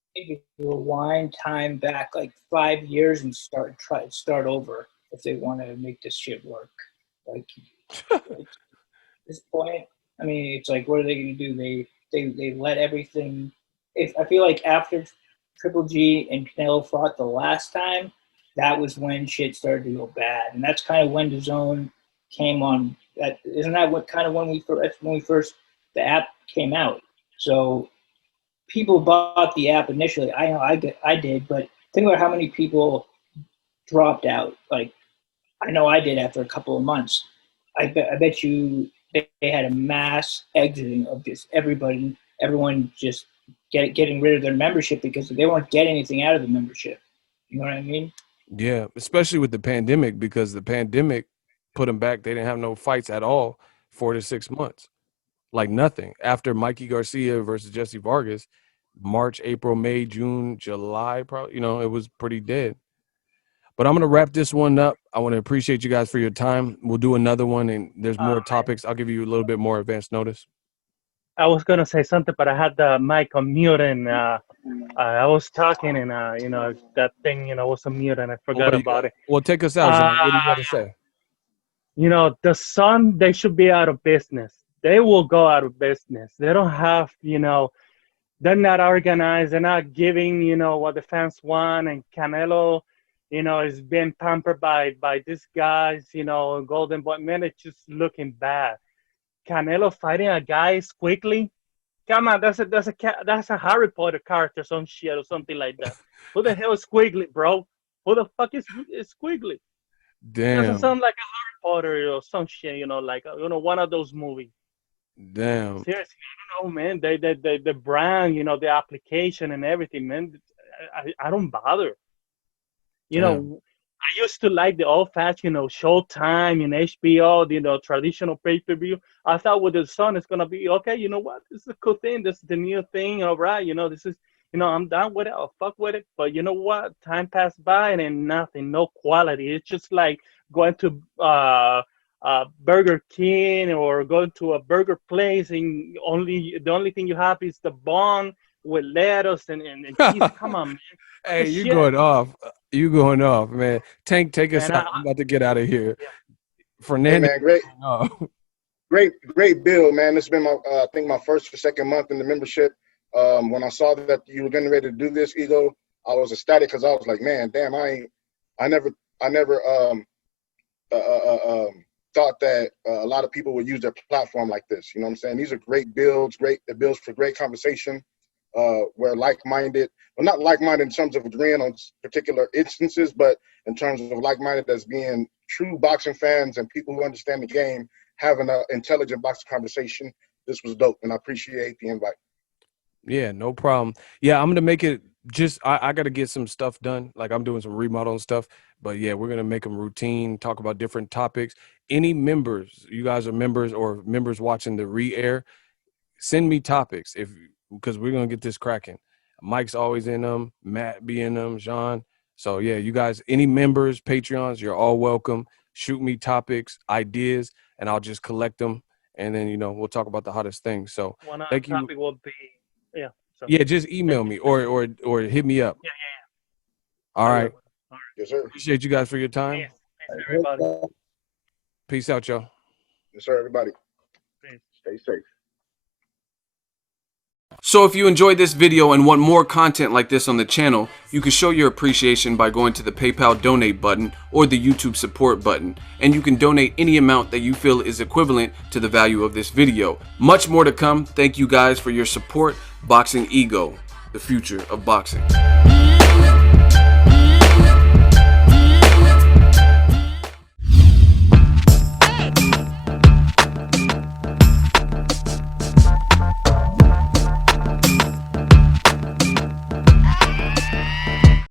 Maybe rewind time back like 5 years and start over if they want to make this shit work. Like at this point, I mean, it's like, what are they going to do? They let everything. If I feel like after Triple G and Canelo fought the last time, that was when shit started to go bad, and that's kind of when DAZN came on. That isn't that what kind of when we first the app came out. So people bought the app initially. I know I did, but think about how many people dropped out. Like I know I did after a couple of months. I bet you they had a mass exiting of just everyone just getting rid of their membership because they weren't getting anything out of the membership. You know what I mean? Yeah, especially with the pandemic, because the pandemic put them back. They didn't have no fights at all 4 to 6 months, like nothing. After Mikey Garcia versus Jesse Vargas, March, April, May, June, July, probably, you know, it was pretty dead. But I'm going to wrap this one up. I want to appreciate you guys for your time. We'll do another one, and there's more topics. I'll give you a little bit more advance notice. I was gonna say something, but I had the mic on mute, and I was talking, and you know, that thing, you know, was on mute, and I forgot about it. Well, take us out, John. What do you got to say? You know, the Sun, they should be out of business. They will go out of business. They don't have, you know, they're not organized. They're not giving, you know, what the fans want. And Canelo, you know, is being pampered by these guys, you know, Golden Boy. Man, it's just looking bad. Canelo fighting a guy quickly. Come on, that's a Harry Potter character, some shit or something like that. Who the hell is Squiggly, bro? Who the fuck is Squiggly? Damn. Doesn't sound like a Harry Potter or some shit, you know, like, you know, one of those movies. Damn. Seriously, I don't know, man. The brand, you know, the application and everything, man. I don't bother. You know, I used to like the old-fashioned, you know, Showtime and HBO, you know, traditional pay-per-view. I thought with the Sun, it's gonna be okay. You know what? This is a cool thing. This is the new thing. All right, you know, this is, you know, I'm down with it. I'll fuck with it. But you know what? Time passed by and then nothing, no quality. It's just like going to Burger King or going to a burger place and the only thing you have is the bun with lettuce and cheese. Come on, man. Hey, you going off. You going off, man. Tank, take us out. I'm about to get out of here. Yeah. Fernando. Hey, man, great build, man. This has been my, I think my first or second month in the membership. When I saw that you were getting ready to do this, Ego, I was ecstatic because I was like, man, damn, I never thought that a lot of people would use their platform like this. You know what I'm saying? These are great builds, it builds for great conversation. We're like-minded, well, not like-minded in terms of agreeing on particular instances, but in terms of like-minded as being true boxing fans and people who understand the game, having an intelligent boxing conversation. This was dope, and I appreciate the invite. Yeah, no problem. Yeah, I'm gonna make it just, I gotta get some stuff done. Like I'm doing some remodeling stuff, but yeah, we're gonna make them routine, talk about different topics. Any members, you guys are members or members watching the re-air, send me topics because we're gonna get this cracking. Mike's always in them, Matt be in them, Jean. So yeah, you guys, any members, Patreons, you're all welcome. Shoot me topics, ideas, and I'll just collect them. And then, you know, we'll talk about the hottest things. So one thank you. topic will be, yeah. So. Yeah, just email me or hit me up. Yeah. All right. Yes, sir. Appreciate you guys for your time. Yes. Thanks, everybody. Peace out, y'all. Yes, sir, everybody. Peace. Stay safe. So if you enjoyed this video and want more content like this on the channel, you can show your appreciation by going to the PayPal donate button or the YouTube support button, and you can donate any amount that you feel is equivalent to the value of this video. Much more to come. Thank you guys for your support. Boxing Ego, the future of boxing.